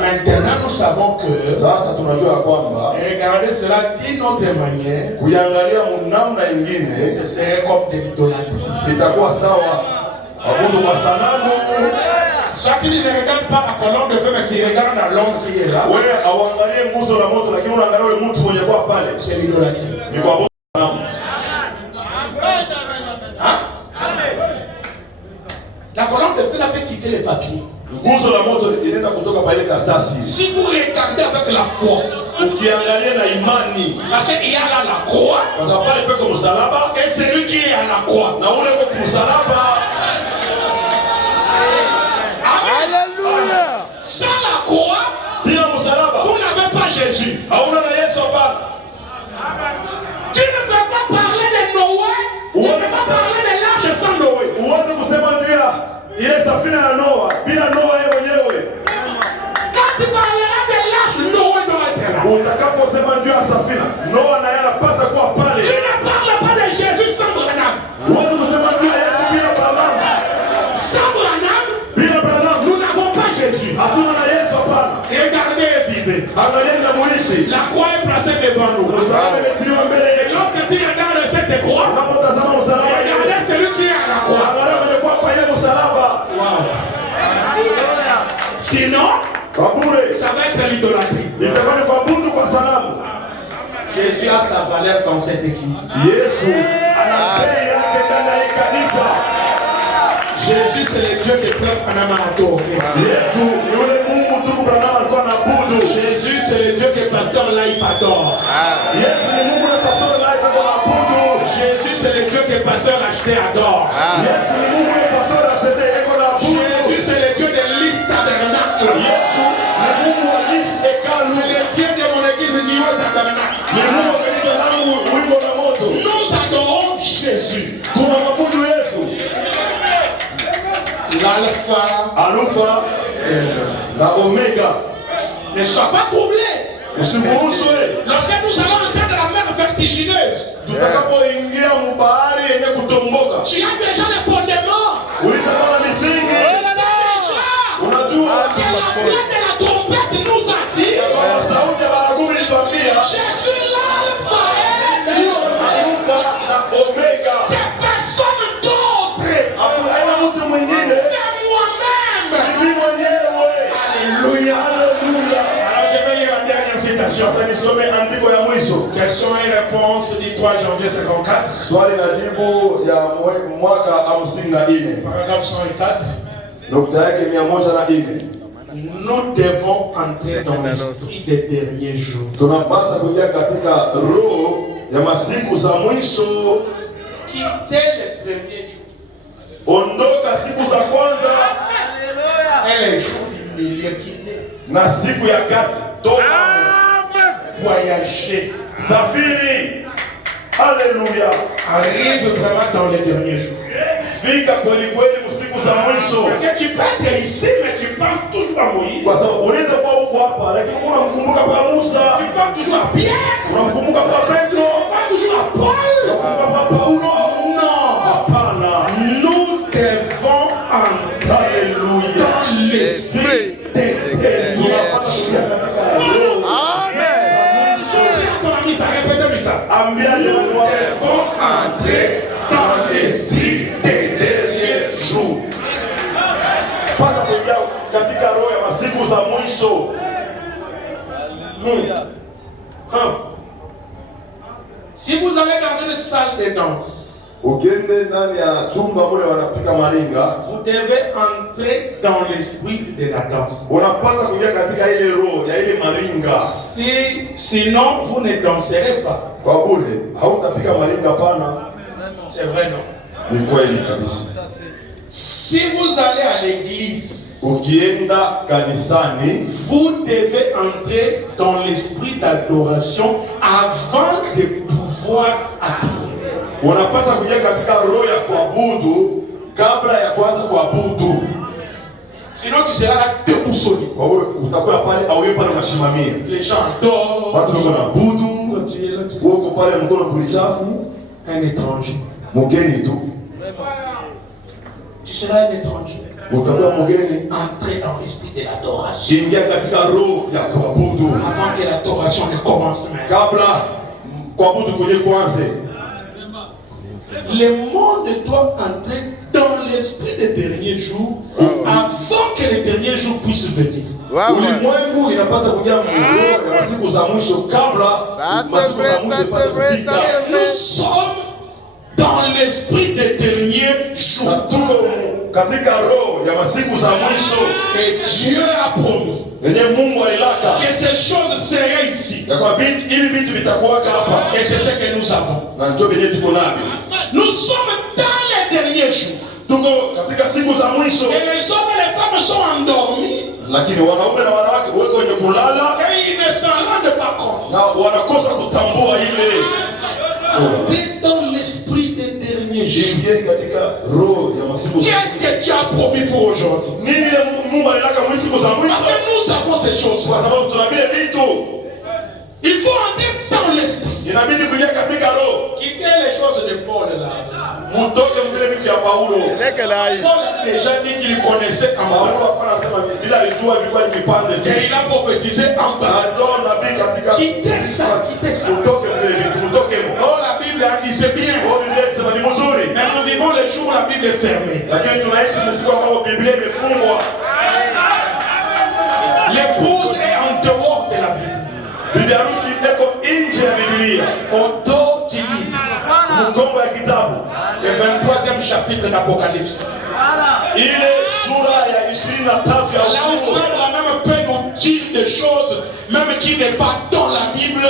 Maintenant, nous savons que Sasa tunajua ya kwamba regarder cela d'une autre manière, kuiangalia munamna ingine ce serait comme de l'idolâtrie. itakuwa sawa abudu kwa sanamu. Soit tu ne regardes pas la colonne de feu, mais tu regardes l'homme qui est là, Wewe auangalie nguzo la moto, lakini unaangalia yule mtu mwenye kwa pale c'est l'idolâtrie. ni kwa abudu sanamu. Hein? La colonne de feu n'a pas quitté les papiers. Nguzo la moto inaweza kutoka pa ile karatasi. Si vous regardez avec la foi, Ukiangalia na imani, parce qu'il y a là la croix, kwa sababu pale peko msalaba et celui qui est à la croix. na ule kwa msalaba. Alléluia. Sans la croix, Bila msalaba vous n'avez pas Jésus. hauna na Yesu hapa. Tu ne peux pas parler de Noé, tu ne peux pas parler de l'arche sans Noé. Uweze kusema ndio ile safina ya Noa bila Noa yeye mwenyewe. Quand tu parleras de l'arche, Noé doit être là. Utakaposema ndio ya safina, Noa na yeye anapaswa kuwa Tu pale. ne parles pas de Jésus sans Branham. Uweze kusema ndio ya Yesu bila Branham. Sans Branham, Bila Branham nous n'avons pas Jésus. hatuna na Yesu hapana. Regardez et vivez. Angalieni na muishi. La croix est placée devant nous. Msalaba umetiliwa mbele Et yetu. lorsque tu regardes cette croix, Unapotazama msalaba yeye, regardez celui qui est à la croix. angalia mwenye kwa pa ile msalaba. Wow. Sinon, Kwa bure. ça va être l'idolâtrie. Itakuwa ni kuabudu kwa sanamu. Jésus a sa valeur dans cette église. Yesu ana bei yake ndani ya hii kanisa. Jésus, c'est le Dieu que Frère Branham a adoré. Yesu ni yule Mungu ndugu Branham alikuwa anaabudu. Jésus, c'est le Dieu que Pasteur Life adore. Yesu ni Mungu na pastor life alikuwa anaabudu. Jésus, c'est le Dieu que Pasteur Acheté adore. Yesu ni Mungu na pastor Ashete alikuwa anaabudu. Jésus, c'est le Dieu de l'Is Tabernacle. Yesu ni Mungu wa Nis hekalu. C'est le Dieu de mon église Niwa Tabernacle. Ni Mungu wa kanisa langu wingo la moto. Nous adorons Jésus. Tunamwabudu Yesu. L'alpha. Alpha na Omega. Ne sois pas troublé. Usiburushwe. Lorsque nous allons entrer dans la mer vertigineuse, Tutakapoingia mubahari yenye kutomboka. tu as déjà les fondements. Ulishakuwa na misingi. Unajua Que la voix de la trompette nous a dit, kwa sauti ya baragumu ilituambia je suis l'alpha et Alpha na Omega. c'est personne d'autre. Haina mtu mwingine. C'est moi-même. Mimi mwenyewe. Alléluia. Haleluya. Alors je vais lire la dernière citation. Sasa nisome andiko ya mwisho. Question et réponse du 3 janvier 54. Swali na jibu ya mwaka 54. Paragraphe 104. Nukta yake 104. Nous devons entrer dans l'esprit des derniers jours. Tunapaswa kuingia katika roho ya masiku za mwisho. Quitter les premiers jours. Ondoka siku za kwanza Et les jours du milieu quitter. na siku ya kati. Toka Voyager. safiri. Haleluya. Arrive vraiment dans les derniers jours. Fika kweli kweli msiku za mwisho. Parce que tu peux être ici, mais tu penses toujours à Moïse. Kwa sababu unaweza kuwa huko hapa lakini unamkumbuka kwa Musa, Tu penses toujours à Pierre. unamkumbuka kwa Petro, Tu penses toujours à Paul. unamkumbuka kwa Paulo. Non. Hapana. Nous devons entrer Haleluya. dans l'esprit des derniers jours. Amen. J'ai ton ami, ça répète-lui ça. Ambia Nous leo devons entrer dans l'esprit des derniers jours. pasa kuingia katika roho ya masiku za mwisho. Si vous allez dans une salle de danse, ukiende ndani ya chumba mule wanapika maringa, vous devez entrer dans l'esprit de la danse. unapaswa kuingia katika ile roho ya ile maringa. Sinon, vous ne danserez pas. Kwa bure hautapika maringa pana. C'est vrai, non? Ni kweli kabisa. Si vous allez à l'église, ukienda kanisani, vous devez entrer dans l'esprit d'adoration avant de pouvoir adorer. unapaswa kuingia katika roho ya kuabudu kabla ya kwanza kuabudu. Sinon, tu seras là déboussolé. Kwa hiyo utakuwa pale au pale unashimamia. Les gens adorent. Watu wako naabudu, wako pale mkono kulichafu, un étranger. mgeni tu. Tu seras un étranger. Utakuwa mgeni. Entrer dans l'esprit de l'adoration. Ingia katika roho ya kuabudu. Avant que l'adoration ne commence même. Kabla kuabudu kuje kwanza. Le monde doit entrer dans l'esprit des derniers jours avant que les derniers jours puissent venir. Ulimwengu inapaswa kuingia roho ya siku za mwisho kabla masiku za mwisho ipate kufika. Nous sommes dans l'esprit des derniers jours. Katika roho ya masiku za mwisho. Et Dieu a promis que ces choses seraient ici. Et c'est ce que nous avons. Nous sommes dans les derniers jours. Et les hommes et les femmes sont endormis. Et ils ne s'en rendent pas compte. T'es dans l'esprit des derniers jours. Qu'est-ce que tu as promis pour aujourd'hui? Parce que nous avons ces choses. Il faut entrer dans l'esprit. Quitter les choses de Paul là. Paul a déjà dit qu'il connaissait en partie. Et il a prophétisé en partie. Quittez ça, quittez ça. Oh, la Bible a dit c'est bien. Mais nous vivons les jours où la Bible est fermée. L'épouse est en dehors de la Bible. Auto du livre. Le 23e chapitre d'Apocalypse. Là où Frère Branham peut nous dire des choses, même qui n'est pas dans la Bible.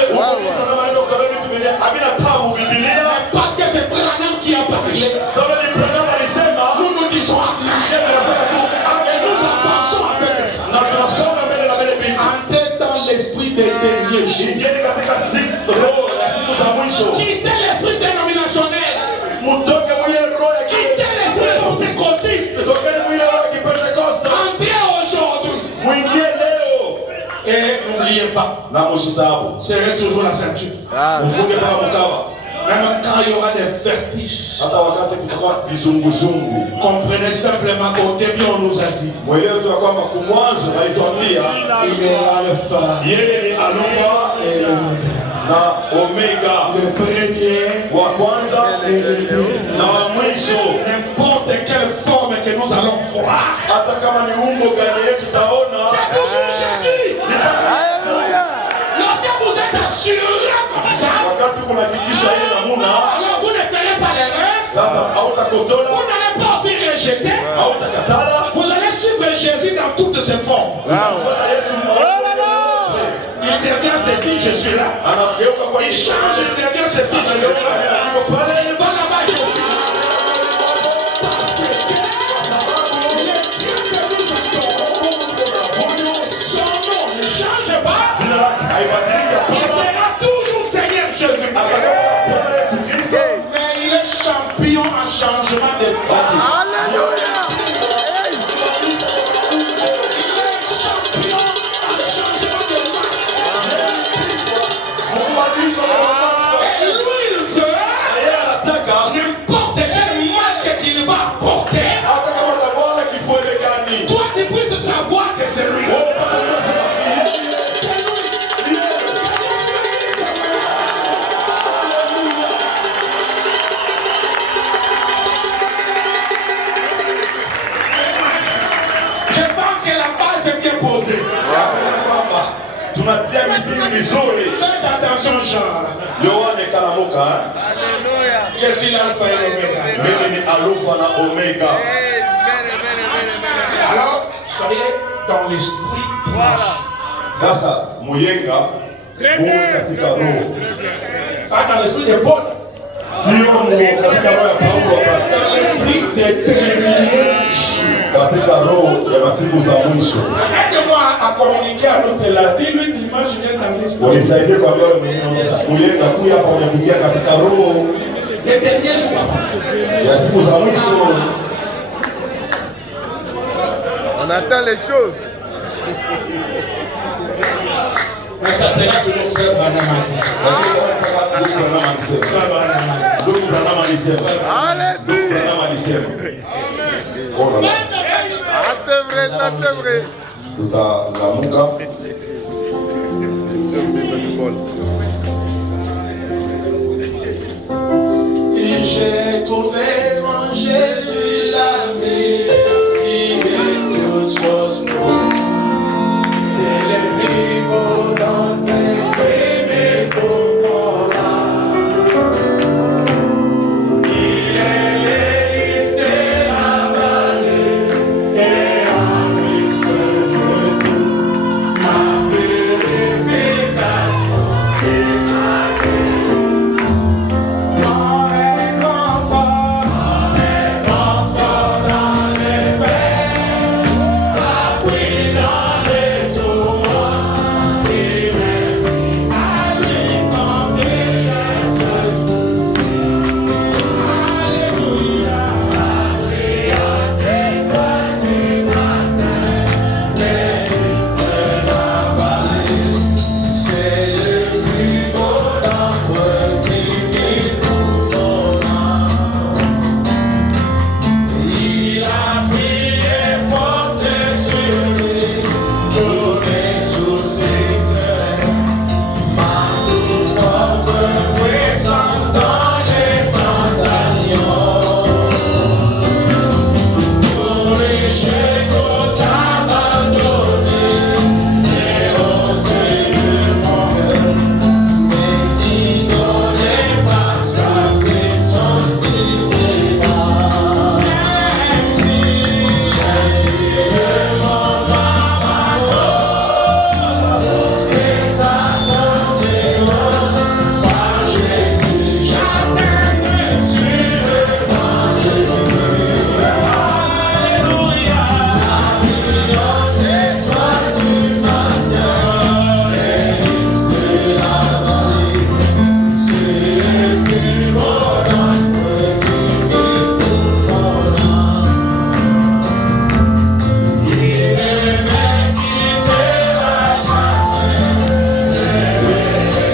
Parce que c'est Branham qui a parlé. Nous nous disons et nous avançons avec ça. Entrez dans l'esprit des derniers jours. Quittez l'esprit dénominationnel. Quittez l'esprit pentecôtiste. Entrez aujourd'hui. Et n'oubliez pas, serrez toujours la ceinture. Même quand il y aura des vertiges. Comprenez simplement qu'au début on nous a dit il est là le phare et le Oméga, le premier et le dernier. N'importe quelle forme que nous allons voir, c'est toujours Jésus. Lorsque vous êtes assuré comme ça, alors vous ne ferez pas l'erreur. Vous n'allez pas aussi rejeter. Vous allez suivre Jésus dans toutes ses formes. Il devient ceci, je suis là. Il change, il devient ceci, je suis là. Il va là-bas, je suis là. Son nom ne change pas. Il sera toujours Seigneur Jésus. Mais il est champion en changement de vie. Alléluia. N'importe quel masque qu'il va porter, toi tu puisses savoir que c'est lui. Je pense que la base est bien posée. Faites attention, Jean. na Omega. Alors, soyez dans l'esprit. Voilà. Sasa muyenga uwe katika roho. Pas dans l'esprit de Paul. Sio katika roho ya Paulo, Dans l'esprit de Trinité. katika roho ya masiku za mwisho. Aide-moi à communiquer à l'autre là. Dis-lui dimanche, je viens dans l'esprit. Wanisaidie kwa leo muyenga kuya hapa umekuja katika roho Les derniers jours. ya siku za mwisho. On attend les choses. Mais ça sera toujours frère Banamati. Ndugu Branham alisema. Allez-y. Branham alisema. Oh là là. Ah, c'est vrai, ça c'est vrai. Tutalamuka. J'ai trouvé en Jésus la vie, il est toute chose pour moi. C'est le plus beau d'entre mes combats. Il est l'hélice de la vallée, et en lui seul je trouve ma purification et ma guérison. Mon réconfort dans les peines, appui dans les tourments, il m'aime, à lui confier chaque souci. Alléluia, prière d'étoile du matin, l'hélice de la vallée, c'est le plus beau d'entre qui pour mon âme. Il a pris et porté sur lui tous mes soucis. Ma toute forte puissance dans les tentations. Pour les j'ai tout abandonné et ôté de mon cœur. Mais ignorer pas sa puissance si bas. Même si le monde m'abandonne et Satan démon, par Jésus j'atteindrai sûrement le but. Alléluia, la brillante étoile du matin, l'hélice de la vallée, c'est le plus beau d'entre qui pour mon âme. Il ne me quittera jamais, ne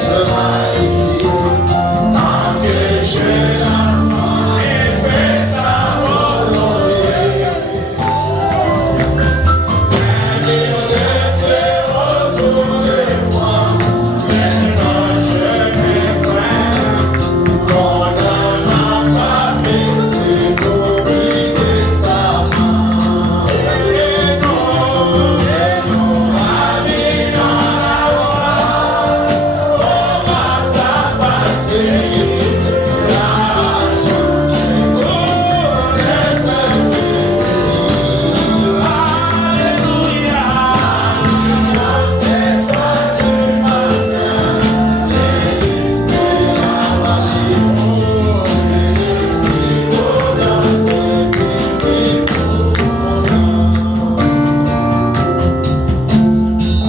sera ici tant que je l'entends et fais sa volonté. Un mur de feu autour de moi, maintenant je me crains qu'on ne m'a frappé sur l'oubli de sa main. Et non, la vie dans la voie, on va s'effacer.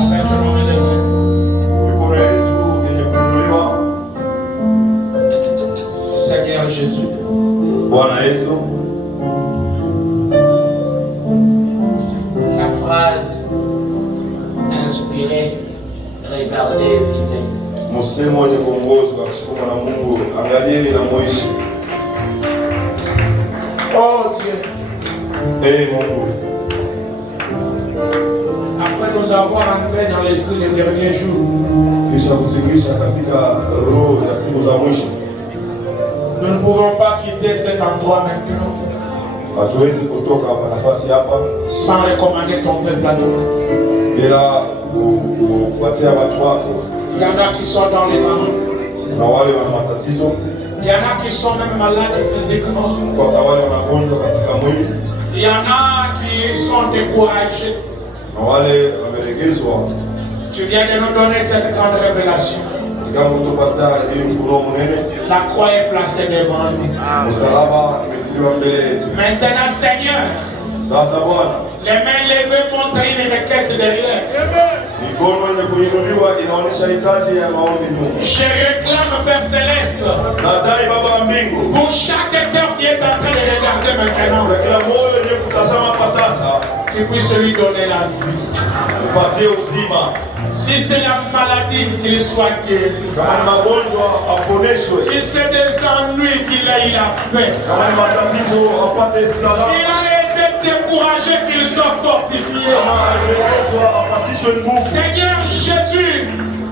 Mikono yetu yenye kuinuliwa. Seigneur Jésus, Bwana Yesu, La phrase inspirée, regardez, vivez. msemo wenye kuongozwa kusukuma na Mungu, angalieni na muishi. oh Dieu, Ee Mungu, après nous avoir entrés dans l'esprit des derniers jours, kisha kutingisha katika roho ya siku za mwisho, nous ne pouvons pas quitter cet endroit maintenant hatuwezi kutoka hapa nafasi hapa sans recommander ton peuple à toi. bila kupatia watu wako. Il y en a qui sont dans les endroits. na wale wana matatizo, Il y en a qui sont même malades physiquement. kwa wale wanagonjwa katika mwili, Il y en a qui sont découragés. na wale wamelegezwa. Tu viens de nous donner cette grande révélation. Kama tupata hii ufunuo mnene, La croix est placée devant nous. msalaba imetiliwa mbele yetu. Maintenant, Seigneur, Sasa Bwana, les mains levées montrent une requête derrière. mikono yenye kuinuliwa inaonyesha hitaji ya maombi nyuma. Je réclame, Père Céleste, Nadai Baba wa mbingu, pour chaque cœur qui est en train de regarder maintenant, kwa kila moyo yenye kutazama kwa sasa, tu puisses lui donner la vie. upatie uzima. Si c'est la maladie, qu'il soit guéri. Kama ni magonjwa aponeshwe, Si c'est des ennuis, qu'il ait la paix. kama ni matatizo apate salama, S'il a été découragé, qu'il soit fortifié. kama amelegezwa apatishwe nguvu. Seigneur Jésus,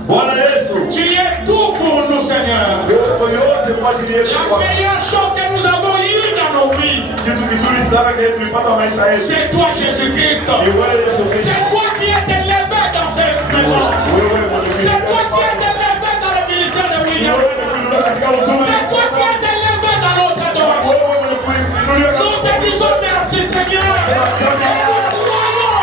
Bwana Yesu, tu es tout pour nous, Seigneur. yote yote kwa ajili yetu. La meilleure chose que nous avons eue dans nos vies, Kitu kizuri sana kile tulipata maisha yetu c'est toi, Jésus-Christ. ni wewe Yesu Kristo. C'est toi qui es élevé dans cette maison. Wewe mwenye C'est toi qui es élevé dans le ministère de William. wewe kuinuliwa katika huduma. C'est toi qui es élevé dans notre adoration. Wewe mwenye kuinuliwa Nous te disons merci, Seigneur. Et nous croyons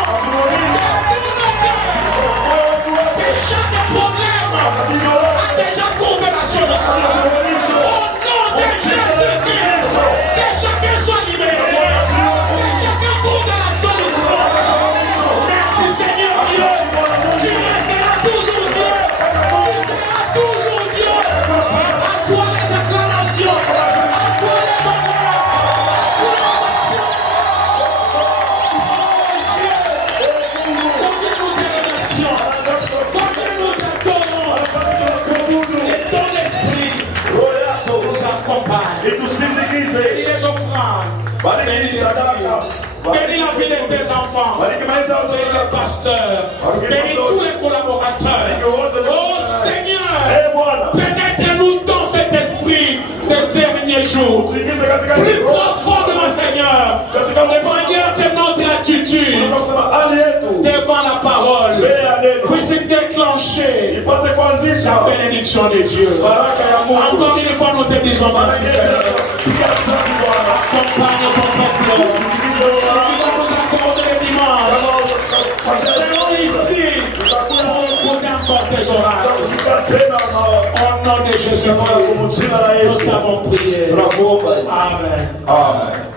que chaque problème a déjà trouvé la solution. Au nom de Jésus-Christ, que chacun soit libéré. Que chacun trouve la solution. Merci, Seigneur Dieu. Tu resteras toujours Dieu. Tu seras toujours Dieu. À toi les acclamations. À toi les honneurs. Bénis les offrandes. Bénis la vie de tes enfants. Bénis les pasteurs. Bénis tous les collaborateurs. Oh Seigneur, pénètre-nous dans cet esprit des derniers jours. Plus profondément, Seigneur, de manière que notre attitude devant la parole puisse déclencher la bénédiction de Dieu. Encore une fois, nous te disons merci, Seigneur. Accompagne ton peuple. Ce qui va nous accorder le dimanche. Serons ici pour écouter encore tes oracles. Au nom de Jésus-Christ, nous t'avons prié. Amen. Amen.